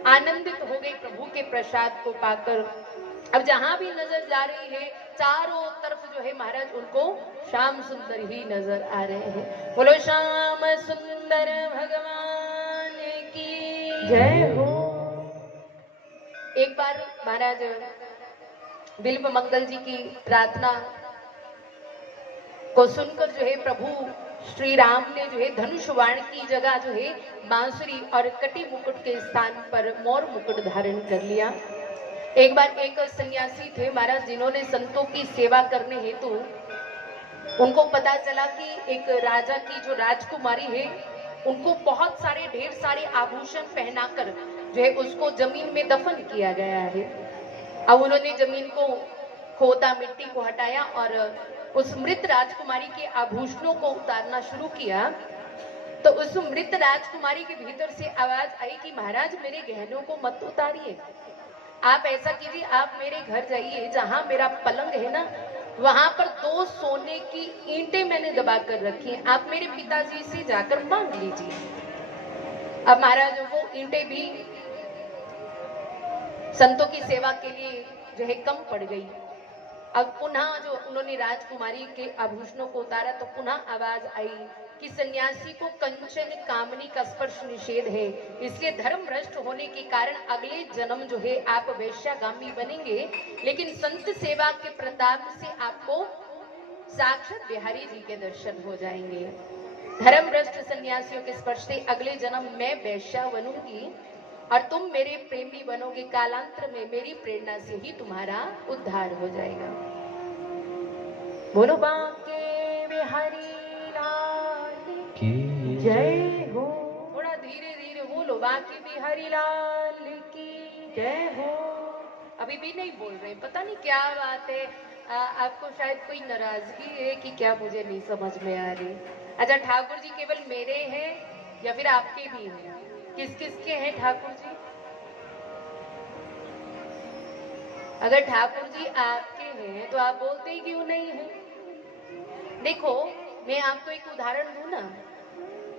आनंदित हो गई प्रभु के प्रसाद को पाकर। अब जहां भी नजर जा रही है चारों तरफ जो है महाराज उनको श्याम सुंदर ही नजर आ रहे हैं। बोलो श्याम सुंदर भगवान की जय हो। एक बार महाराज बिल्व मंगल जी की प्रार्थना को सुनकर जो है प्रभु श्री राम ने जो है धनुष बाण की जगह जो है बांसुरी और कटी मुकुट के स्थान पर मोर मुकुट धारण कर लिया। एक बार एक सन्यासी थे महाराज, जिन्होंने संतों की सेवा करने हेतु उनको पता चला कि एक राजा की जो राजकुमारी है उनको बहुत सारे ढेर सारे आभूषण पहनाकर जो है उसको जमीन में दफन किया गया है। अब उन्होंने जमीन को खोदा, मिट्टी को हटाया और उस मृत राजकुमारी के आभूषणों को उतारना शुरू किया। तो उस मृत राजकुमारी के भीतर से आवाज आई कि महाराज मेरे गहनों को मत उतारिए, आप ऐसा कीजिए, आप मेरे घर जाइए, जहां मेरा पलंग है ना वहां पर 2 सोने की ईंटें मैंने दबा कर रखी हैं, आप मेरे पिताजी से जाकर मांग लीजिए। अब महाराज वो ईंटें भी संतों की सेवा के लिए जो है कम पड़ गई। अब पुनः जो उन्होंने राजकुमारी के आभूषणों को उतारा तो पुनः आवाज आई कि सन्यासी को कंचन कामनी का स्पर्श निषेध है, इसलिए धर्म भ्रष्ट होने के कारण अगले जन्म जो है आप वैश्यागामी बनेंगे, लेकिन संत सेवा के प्रताप से आपको साक्षात बिहारी जी के दर्शन हो जाएंगे। धर्म भ्रष्ट सन्यासियों के स्पर्श से अगले जन्म में वैश्या बनूंगी और तुम मेरे प्रेमी बनोगे, कालांतर में मेरी प्रेरणा से ही तुम्हारा उद्धार हो जाएगा। बोलो बांके बिहारी लाल की जय हो। थोड़ा धीरे धीरे बोलो, बांके बिहारी लाल की जय हो। अभी भी नहीं बोल रहे, पता नहीं क्या बात है। आपको शायद कोई नाराजगी है कि क्या, मुझे नहीं समझ में आ रही। अच्छा, ठाकुर जी केवल मेरे हैं या फिर आपके भी हैं? किस किस के हैं ठाकुर जी? अगर ठाकुर जी आपके हैं तो आप बोलते ही क्यों नहीं है? देखो, मैं आपको एक उदाहरण दूं ना।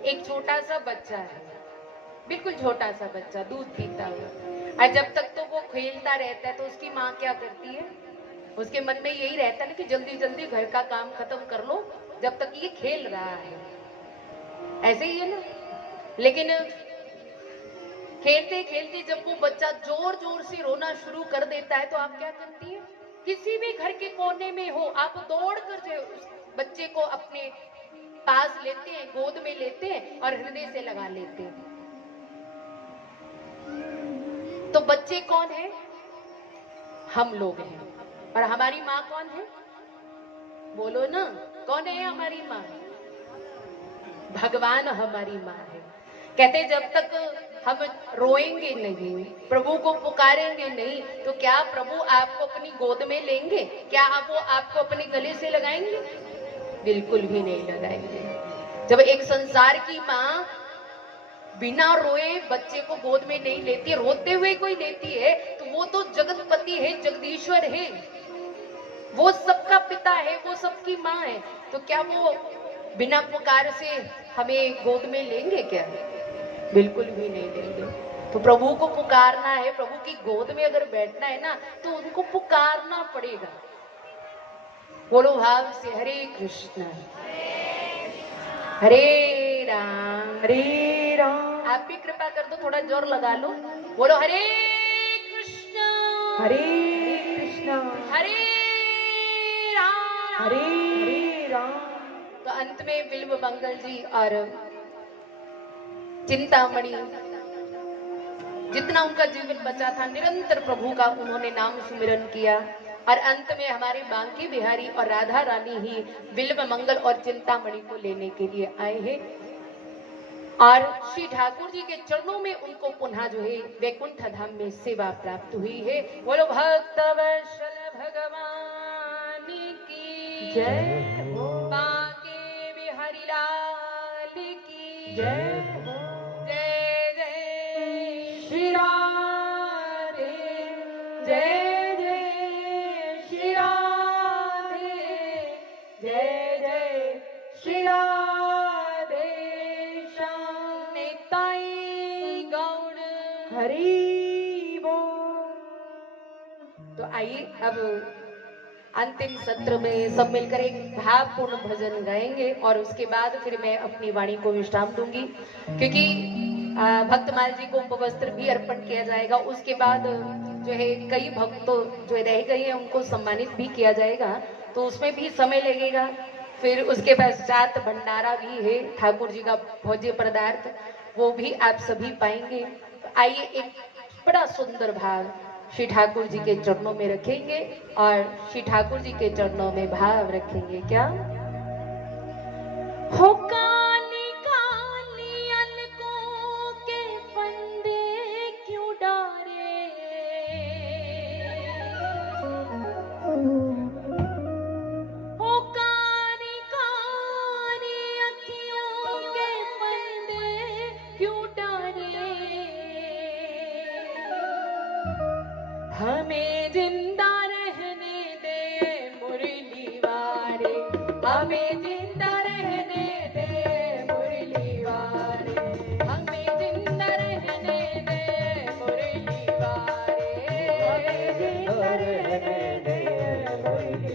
एक छोटा सा बच्चा है, बिल्कुल छोटा सा बच्चा, दूध पीता हुआ, और जब तक तो वो खेलता रहता है तो उसकी माँ क्या करती है? उसके मन में यही रहता है ना कि जल्दी जल्दी घर का काम खत्म कर लो जब तक ये खेल रहा है। ऐसे ही है ना। लेकिन खेलते खेलते जब वो बच्चा जोर जोर से रोना शुरू कर देता है तो आप क्या करती है? किसी भी घर के कोने में हो, आप दौड़ कर जो उस बच्चे को अपने पास लेते हैं, गोद में लेते हैं और हृदय से लगा लेते हैं। तो बच्चे कौन है? हम लोग हैं। और हमारी माँ कौन है? बोलो ना, कौन है हमारी माँ? भगवान हमारी माँ है। कहते जब तक हम रोएंगे नहीं, प्रभु को पुकारेंगे नहीं, तो क्या प्रभु आपको अपनी गोद में लेंगे? क्या वो आपको अपने गले से लगाएंगे? बिल्कुल भी नहीं लगाएंगे। जब एक संसार की माँ बिना रोए बच्चे को गोद में नहीं लेती, रोते हुए कोई लेती है, तो वो तो जगतपति है, जगदीश्वर है, वो सबका पिता है, वो सबकी माँ है। तो क्या वो बिना पुकार से हमें गोद में लेंगे क्या? बिल्कुल भी नहीं लेंगे। तो प्रभु को पुकारना है, प्रभु की गोद में अगर बैठना है ना तो उनको पुकारना पड़ेगा। बोलो भाव से, हरे कृष्ण हरे राम हरे राम। आप भी कृपा कर दो, थोड़ा जोर लगा लो। बोलो हरे कृष्ण हरे राम हरे राम। तो अंत में बिल्व मंगल जी और चिंतामणि, जितना उनका जीवन बचा था निरंतर प्रभु का उन्होंने नाम सुमिरन किया, और अंत में हमारे बांके बिहारी और राधा रानी ही बिल्व मंगल और चिंतामणि को लेने के लिए आए हैं, और श्री ठाकुर जी के चरणों में उनको पुनः जो है वैकुंठ धाम में सेवा प्राप्त हुई है। बोलो भक्त वत्सल भगवान की जय हो, बांके बिहारी लाल की जय हो। जय जय श्री राधे, जय जय श्री राधे, जय जय श्री राधे श्याम निताई गौड़ हरि बोल। तो आइए अब अंतिम सत्र में सब मिलकर एक भावपूर्ण भजन गाएंगे और उसके बाद फिर मैं अपनी वाणी को विश्राम दूंगी, क्योंकि भक्तमाल जी को उपवस्त्र भी अर्पण किया जाएगा। उसके बाद जो है कई भक्त जो रह गए हैं उनको सम्मानित भी किया जाएगा, तो उसमें भी समय लगेगा। फिर उसके पश्चात भंडारा भी है, ठाकुर जी का भोज्य पदार्थ, वो भी आप सभी पाएंगे। आइए एक बड़ा सुंदर भाव श्री ठाकुर जी के चरणों में रखेंगे और श्री ठाकुर जी के चरणों में भाव रखेंगे। क्या हो काली काली अनकों के फंदे क्यों डारे, हो काली काली अखियों के फंदे क्यों डारे, हमें जिंदा रहने दे मुरली वारे, हमें जिंदा रहने दे मुरली वारे, हमें जिंदा रहने दे मुरली वारे, हमें जिंदा रहने दे मुरली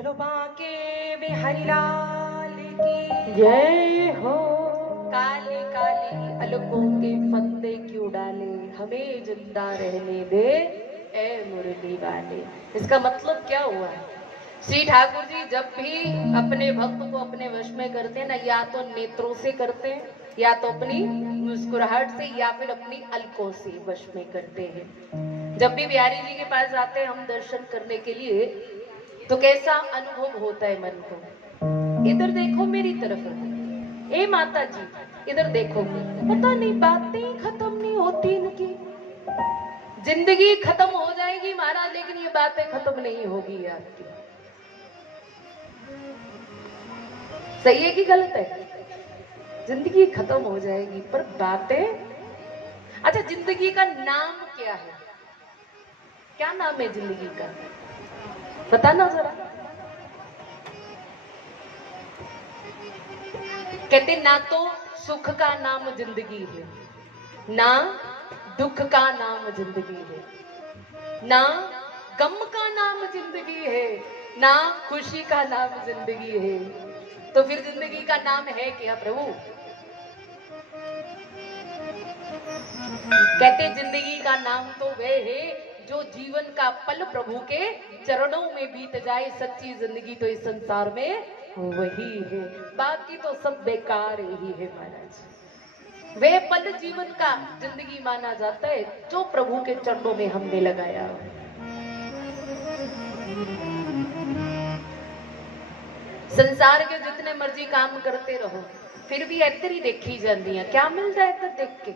बोलो बांके बिहारी लाल की जय हो। काली काली अलकों के फंदे क्यों डाले, हमें जिंदा रहने दे ए मुरली वाले। इसका मतलब क्या हुआ? श्री ठाकुर जी जब भी अपने भक्त को अपने वश में करते हैं ना, या तो नेत्रों से करते हैं, या तो अपनी मुस्कुराहट से, या फिर अपनी अलकों से वश में करते हैं। जब भी बिहारी जी के पास आते हैं हम दर्शन करने के लिए, तो कैसा अनुभव होता है मन को? इधर देखो मेरी तरफ, ए माता जी इधर देखो, पता नहीं बातें ही खत्म नहीं होती इनकी। जिंदगी खत्म हो जाएगी महाराज, लेकिन ये बातें खत्म नहीं होगी आपकी। सही है कि गलत है? जिंदगी खत्म हो जाएगी पर बातें। अच्छा, जिंदगी का नाम क्या है? क्या नाम है जिंदगी का? बताना जरा। कहते ना तो सुख का नाम जिंदगी है, ना दुख का नाम जिंदगी है, ना गम का नाम जिंदगी है, ना खुशी का नाम जिंदगी है। तो फिर जिंदगी का नाम है क्या प्रभु? कहते जिंदगी का नाम तो वह है जो जीवन का पल प्रभु के चरणों में बीत जाए। सच्ची जिंदगी तो इस संसार में वही है, बाकी तो सब बेकार ही है महाराज। वे पल जीवन का जिंदगी माना जाता है जो प्रभु के चरणों में हमने लगाया। संसार के जितने मर्जी काम करते रहो फिर भी इधर ही देखी जाती है। क्या मिल जाए इधर देख के?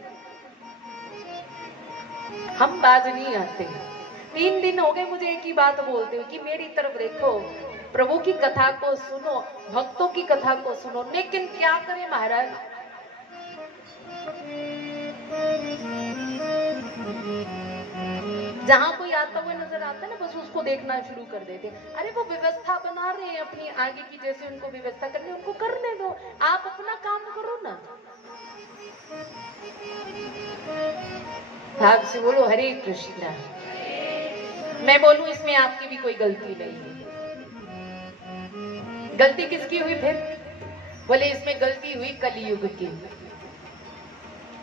हम बाज नहीं आते। 3 दिन हो गए मुझे एक ही बात बोलते हो कि मेरी तरफ देखो, प्रभु की कथा को सुनो, भक्तों की कथा को सुनो। लेकिन क्या करें महाराज, जहां कोई आता हुआ नजर आता है ना, बस उसको देखना शुरू कर देते हैं। अरे वो व्यवस्था बना रहे हैं अपनी आगे की, जैसे उनको व्यवस्था करनी उनको करने दो, आप अपना काम करो ना। भाग से बोलो हरे कृष्णा। मैं बोलूं इसमें आपकी भी कोई गलती नहीं है। गलती किसकी हुई फिर? बोले इसमें गलती हुई कलयुग की।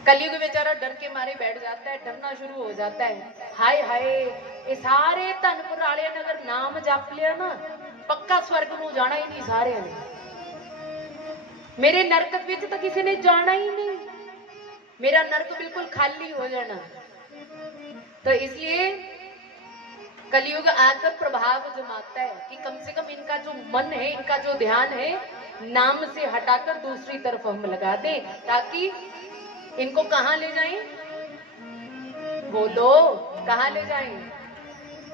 कलयुग बेचारा डर के मारे बैठ जाता है, डरना शुरू हो जाता है। हाय हाय, ये सारे धनपुर वाले ने अगर नाम जप लिया ना, पक्का स्वर्ग में जाना ही नहीं सारे ने। मेरे नरक विच तो किसी ने जाना ही नहीं, मेरा नरक बिल्कुल खाली हो जाना। तो इसलिए कलयुग आकर प्रभाव जमाता है कि कम से कम इनका जो मन है, इनका जो ध्यान है, नाम से हटाकर दूसरी तरफ हम लगा दें, ताकि इनको कहां ले जाएं? बोलो कहां ले जाएं?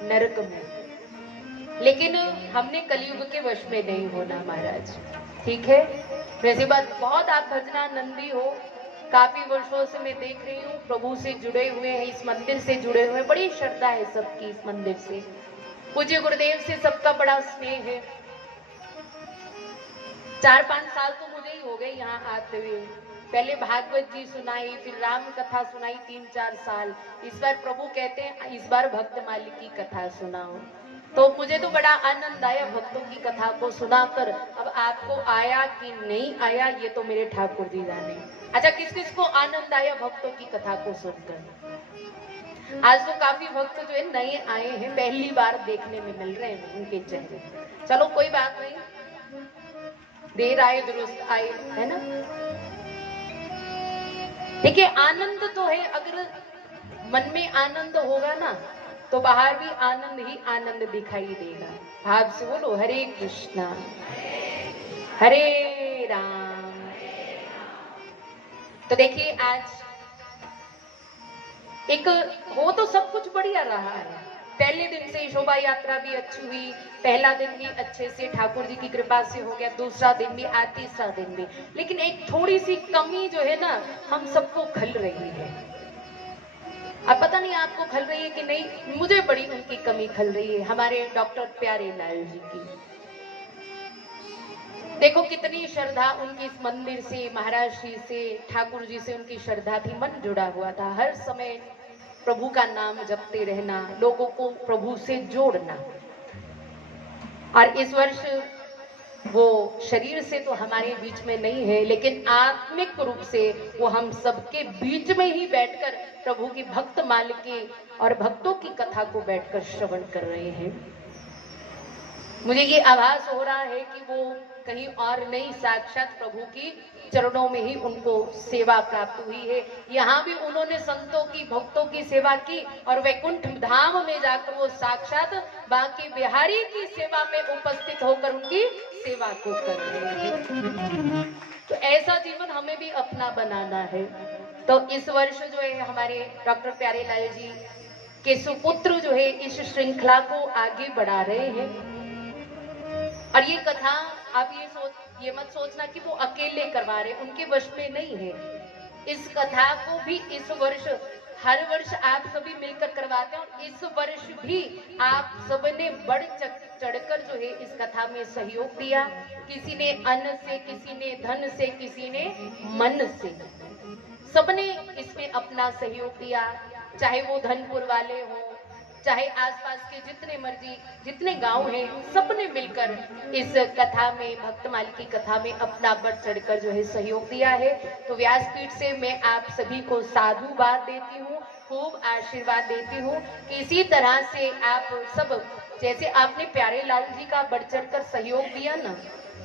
नरक में। लेकिन हमने कलयुग के वश में नहीं होना महाराज, ठीक है? वैसी बात बहुत आप भजनानंदी हो, काफी वर्षों से मैं देख रही हूँ प्रभु से जुड़े हुए हैं, इस मंदिर से जुड़े हुए हैं, बड़ी श्रद्धा है सबकी इस मंदिर से। पूज्य गुरुदेव से सबका बड़ा स्नेह है। 4-5 साल तो मुझे ही हो गए यहाँ आते हुए। पहले भागवत जी सुनाई, फिर राम कथा सुनाई 3-4 साल। इस बार प्रभु कहते हैं इस बार भक्तमाली की कथा सुनाओ। तो मुझे तो बड़ा आनंद आया भक्तों की कथा को सुनाकर। अब आपको आया कि नहीं आया ये तो मेरे ठाकुर जी जाने। अच्छा, किस किस को आनंद आया भक्तों की कथा को सुनकर? आज तो काफी भक्त जो है नए आए हैं, पहली बार देखने में मिल रहे हैं उनके चेहरे। चलो कोई बात नहीं, देर आए दुरुस्त आए, है ना? देखिए आनंद तो है, अगर मन में आनंद होगा ना तो बाहर भी आनंद ही आनंद दिखाई देगा। भाव से बोलो हरे कृष्णा हरे राम। तो देखिए आज एक हो तो सब कुछ बढ़िया रहा है। पहले दिन से शोभा यात्रा भी अच्छी हुई, पहला दिन भी अच्छे से ठाकुर जी की कृपा से हो गया, दूसरा दिन भी, आज तीसरा दिन भी। लेकिन एक थोड़ी सी कमी जो है ना हम सबको खल रही है। अब पता नहीं आपको खल रही है कि नहीं, मुझे बड़ी उनकी कमी खल रही है, हमारे डॉक्टर प्यारे लाल जी की। देखो कितनी श्रद्धा उनकी इस मंदिर से, महाराज जी से, ठाकुर जी से उनकी श्रद्धा थी, मन जुड़ा हुआ था। हर समय प्रभु का नाम जपते रहना, लोगों को प्रभु से जोड़ना। और इस वर्ष वो शरीर से तो हमारे बीच में नहीं है, लेकिन आत्मिक रूप से वो हम सबके बीच में ही बैठकर प्रभु की भक्त माल की और भक्तों की कथा को बैठकर श्रवण कर रहे हैं। मुझे ये आभास हो रहा है कि वो कहीं और नहीं, साक्षात प्रभु की चरणों में ही उनको सेवा प्राप्त हुई है। यहाँ भी उन्होंने संतों की, भक्तों की सेवा की और वैकुंठ धाम में जाकर वो साक्षात बांके बिहारी की सेवा में उपस्थित होकर उनकी सेवा को कर रहे हैं। तो ऐसा जीवन हमें भी अपना बनाना है। तो इस वर्ष जो है हमारे डॉक्टर प्यारेलाल जी के सुपुत्र जो है इस श्रृंखला को आगे बढ़ा रहे हैं। और ये कथा आप ये मत सोचना कि वो अकेले करवा रहे, उनके वश में नहीं है। इस कथा को भी इस वर्ष, हर वर्ष आप सभी मिलकर करवाते हैं और इस वर्ष भी आप सबने बढ़ चढ़कर जो है इस कथा में सहयोग दिया। किसी ने अन्न से, किसी ने धन से, किसी ने मन से, सबने इसमें अपना सहयोग दिया। चाहे वो धनपुर वाले हो, चाहे आसपास के जितने गांव हैं, सबने मिलकर इस कथा में, भक्तमाल की कथा में अपना बढ़ चढ़कर जो है सहयोग दिया है। तो व्यासपीठ से मैं आप सभी को साधुवाद देती हूँ, खूब आशीर्वाद देती हूँ कि इसी तरह से आप सब, जैसे आपने प्यारे लाल जी का बढ़ चढ़कर सहयोग दिया ना,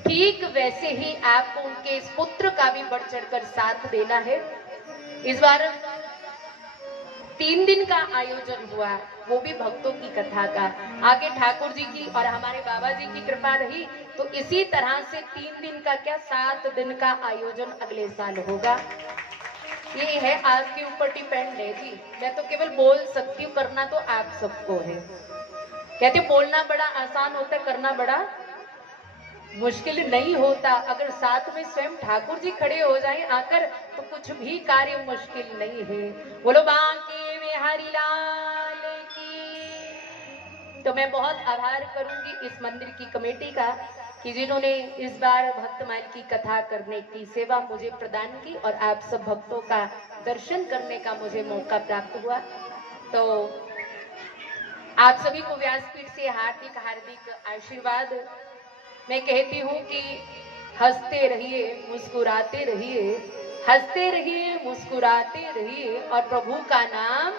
ठीक वैसे ही आपको उनके इस पुत्र का भी बढ़ चढ़कर साथ देना है। इस बार 3 दिन का आयोजन हुआ, वो भी भक्तों की कथा का। आगे ठाकुर जी की और हमारे बाबा जी की कृपा रही तो इसी तरह से 3 दिन का क्या 7 दिन का आयोजन अगले साल होगा। ये है आपके ऊपर डिपेंड है जी। मैं तो केवल बोल सकती हूँ, करना तो आप सबको है। कहते बोलना बड़ा आसान होता है, करना बड़ा मुश्किल नहीं होता। अगर साथ में स्वयं ठाकुर जी खड़े हो जाएं आकर तो कुछ भी कार्य मुश्किल नहीं है। बोलो बांके बिहारी लाल की। तो मैं बहुत आभार करूंगी इस मंदिर की कमेटी का कि जिन्होंने इस बार भक्तमाल की कथा करने की सेवा मुझे प्रदान की और आप सब भक्तों का दर्शन करने का मुझे मौका प्राप्त हुआ। तो आप सभी को व्यासपीठ से हार्दिक हार्दिक आशीर्वाद। मैं कहती हूँ कि हंसते रहिए, मुस्कुराते रहिए, हंसते रहिए, मुस्कुराते रहिए और प्रभु का नाम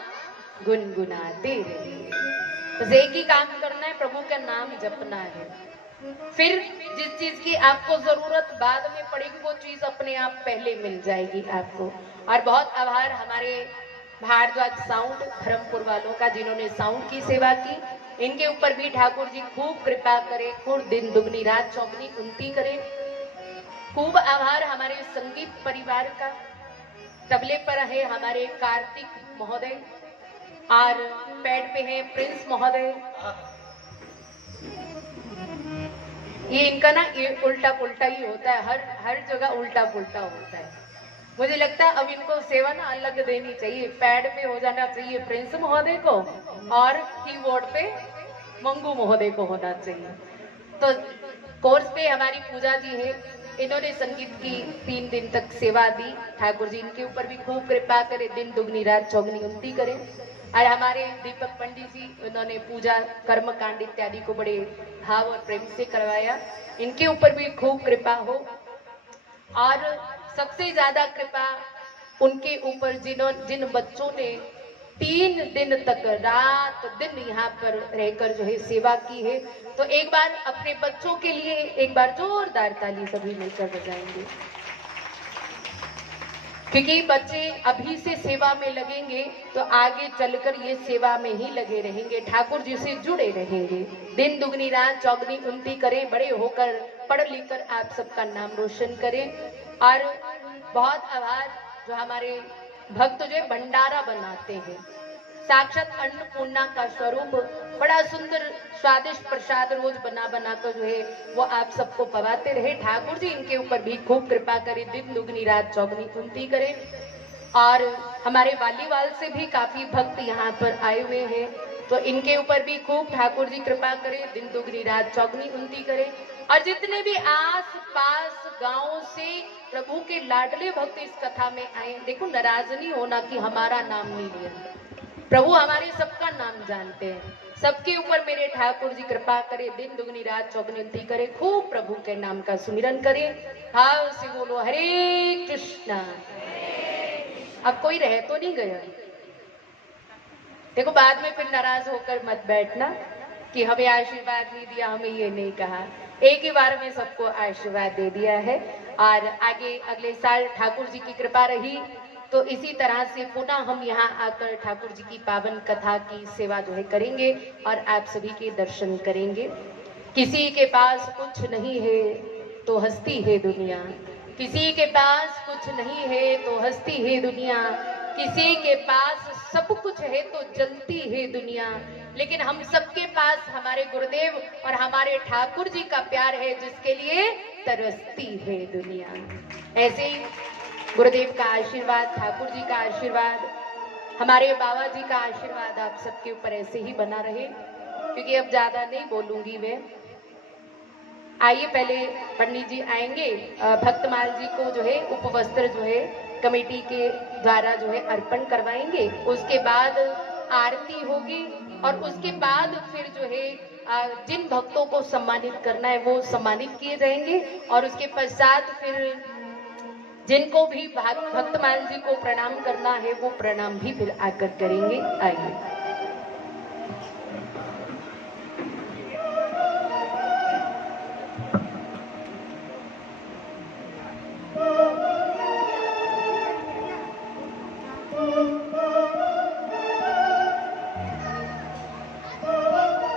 गुनगुनाते रहिए। बस एक ही काम करना है, प्रभु का नाम जपना है। फिर जिस चीज की आपको जरूरत बाद में पड़ेगी वो चीज अपने आप पहले मिल जाएगी आपको। और बहुत आभार हमारे भारद्वाज साउंड धर्मपुर वालों का, जिन्होंने साउंड की सेवा की। इनके ऊपर भी ठाकुर जी खूब कृपा करें, खूब दिन दुगनी रात चौगनी उन्नति करें। खूब आभार हमारे संगीत परिवार का। तबले पर है हमारे कार्तिक महोदय और पैड पे है प्रिंस महोदय। ये इनका ना ये उल्टा पुल्टा ही होता है, हर जगह उल्टा पुल्टा होता है। मुझे लगता है अब इनको सेवा ना अलग देनी चाहिए। पैड पे हो जाना चाहिए प्रिंस महोदय को और कीबोर्ड पे मंगू महोदय को होना चाहिए। तो कोर्स पे हमारी पूजा जी है, इन्होंने संगीत की 3 दिन तक सेवा दी। ठाकुर जी इनके ऊपर भी खूब कृपा करे, दिन दुगनी रात चौगनी उन्नति करे। और हमारे दीपक पंडित जी, उन्होंने पूजा कर्म कांड इत्यादि को बड़े भाव और प्रेम से करवाया। इनके ऊपर भी खूब कृपा हो। और सबसे ज्यादा कृपा उनके ऊपर जिन बच्चों ने 3 दिन तक रात दिन यहाँ पर रहकर जो है सेवा की है। तो एक बार अपने बच्चों के लिए एक बार जोरदार ताली सभी मिलकर बजाएंगे, क्योंकि बच्चे अभी से सेवा में लगेंगे तो आगे चलकर ये सेवा में ही लगे रहेंगे, ठाकुर जी से जुड़े रहेंगे। दिन दुगनी रात चौगनी उन्नति करें, बड़े होकर पढ़ लिख कर आप सबका नाम रोशन करें। और बहुत आभार जो हमारे भक्त जो भंडारा बनाते हैं, साक्षात अन्नपूर्णा का स्वरूप, बड़ा सुंदर स्वादिष्ट प्रसाद रोज बना कर जो है वो आप सबको पवाते रहे। ठाकुर जी इनके ऊपर भी खूब कृपा करें, दिन दुगनी रात चौगनी उन्नति करें। और हमारे वालीवाल से भी काफी भक्त यहाँ पर आए हुए हैं, तो इनके ऊपर भी खूब ठाकुर जी कृपा करें, दिन दुगनी रात चौगनी उन्नति करें। और जितने भी आस पास गांव से प्रभु के लाडले भक्त इस कथा में आए, देखो नाराज नहीं होना कि हमारा नाम नहीं लिया। प्रभु हमारे सबका नाम जानते हैं, सबके ऊपर मेरे ठाकुर जी कृपा करे, दिन दुगनी रात चौगुनी करे, खूब प्रभु के नाम का सुमिरन करे। भाव से बोलो हरे कृष्णा। अब कोई रह तो नहीं गया? देखो बाद में फिर नाराज होकर मत बैठना कि हमें आशीर्वाद नहीं दिया, हमें ये नहीं कहा। एक ही बार में सबको आशीर्वाद दे दिया है। और आगे अगले साल ठाकुर जी की कृपा रही तो इसी तरह से पुनः हम यहाँ आकर ठाकुर जी की पावन कथा की सेवा जो है करेंगे और आप सभी के दर्शन करेंगे। किसी के पास कुछ नहीं है तो हंसती है दुनिया, किसी के पास कुछ नहीं है तो हंसती है दुनिया, किसी के पास सब कुछ है तो जलती है दुनिया, लेकिन हम सबके पास हमारे गुरुदेव और हमारे ठाकुर जी का प्यार है जिसके लिए तरसती है दुनिया। ऐसे ही गुरुदेव का आशीर्वाद, ठाकुर जी का आशीर्वाद, हमारे बाबा जी का आशीर्वाद आप सबके ऊपर ऐसे ही बना रहे। क्योंकि अब ज्यादा नहीं बोलूंगी मैं। आइए पहले पंडित जी आएंगे, भक्तमाल जी को जो है उपवस्त्र जो है कमेटी के द्वारा जो है अर्पण करवाएंगे। उसके बाद आरती होगी और उसके बाद फिर जो है जिन भक्तों को सम्मानित करना है वो सम्मानित किए जाएंगे। और उसके पश्चात फिर जिनको भी भक्तमाल जी को प्रणाम करना है वो प्रणाम भी फिर आकर करेंगे। आइए।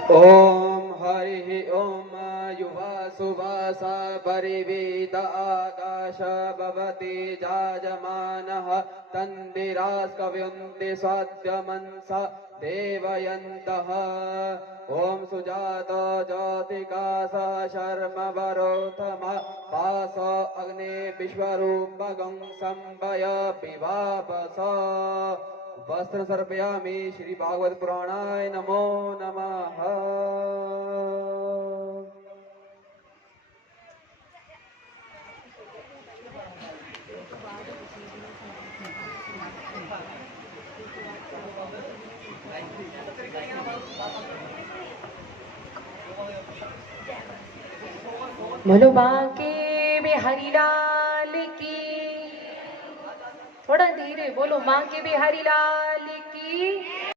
ओम हरि ओम युवा सुवासा परिवेद आकाश भवति जाजमानः तन्दिरास्कव्यन्ति स्वाद्यमंसा देवयन्तः। ओम सुजात ज्योतिकास शर्म वरोथम पास अग्ने विश्वरूपगं संभय विवापस। वस्त्र सर्पयामि। श्री भागवत पुराणाय नमो नमः। बोलो बांके बिहारी लाल की। थोड़ा धीरे बोलो, बांके बिहारी लाल की।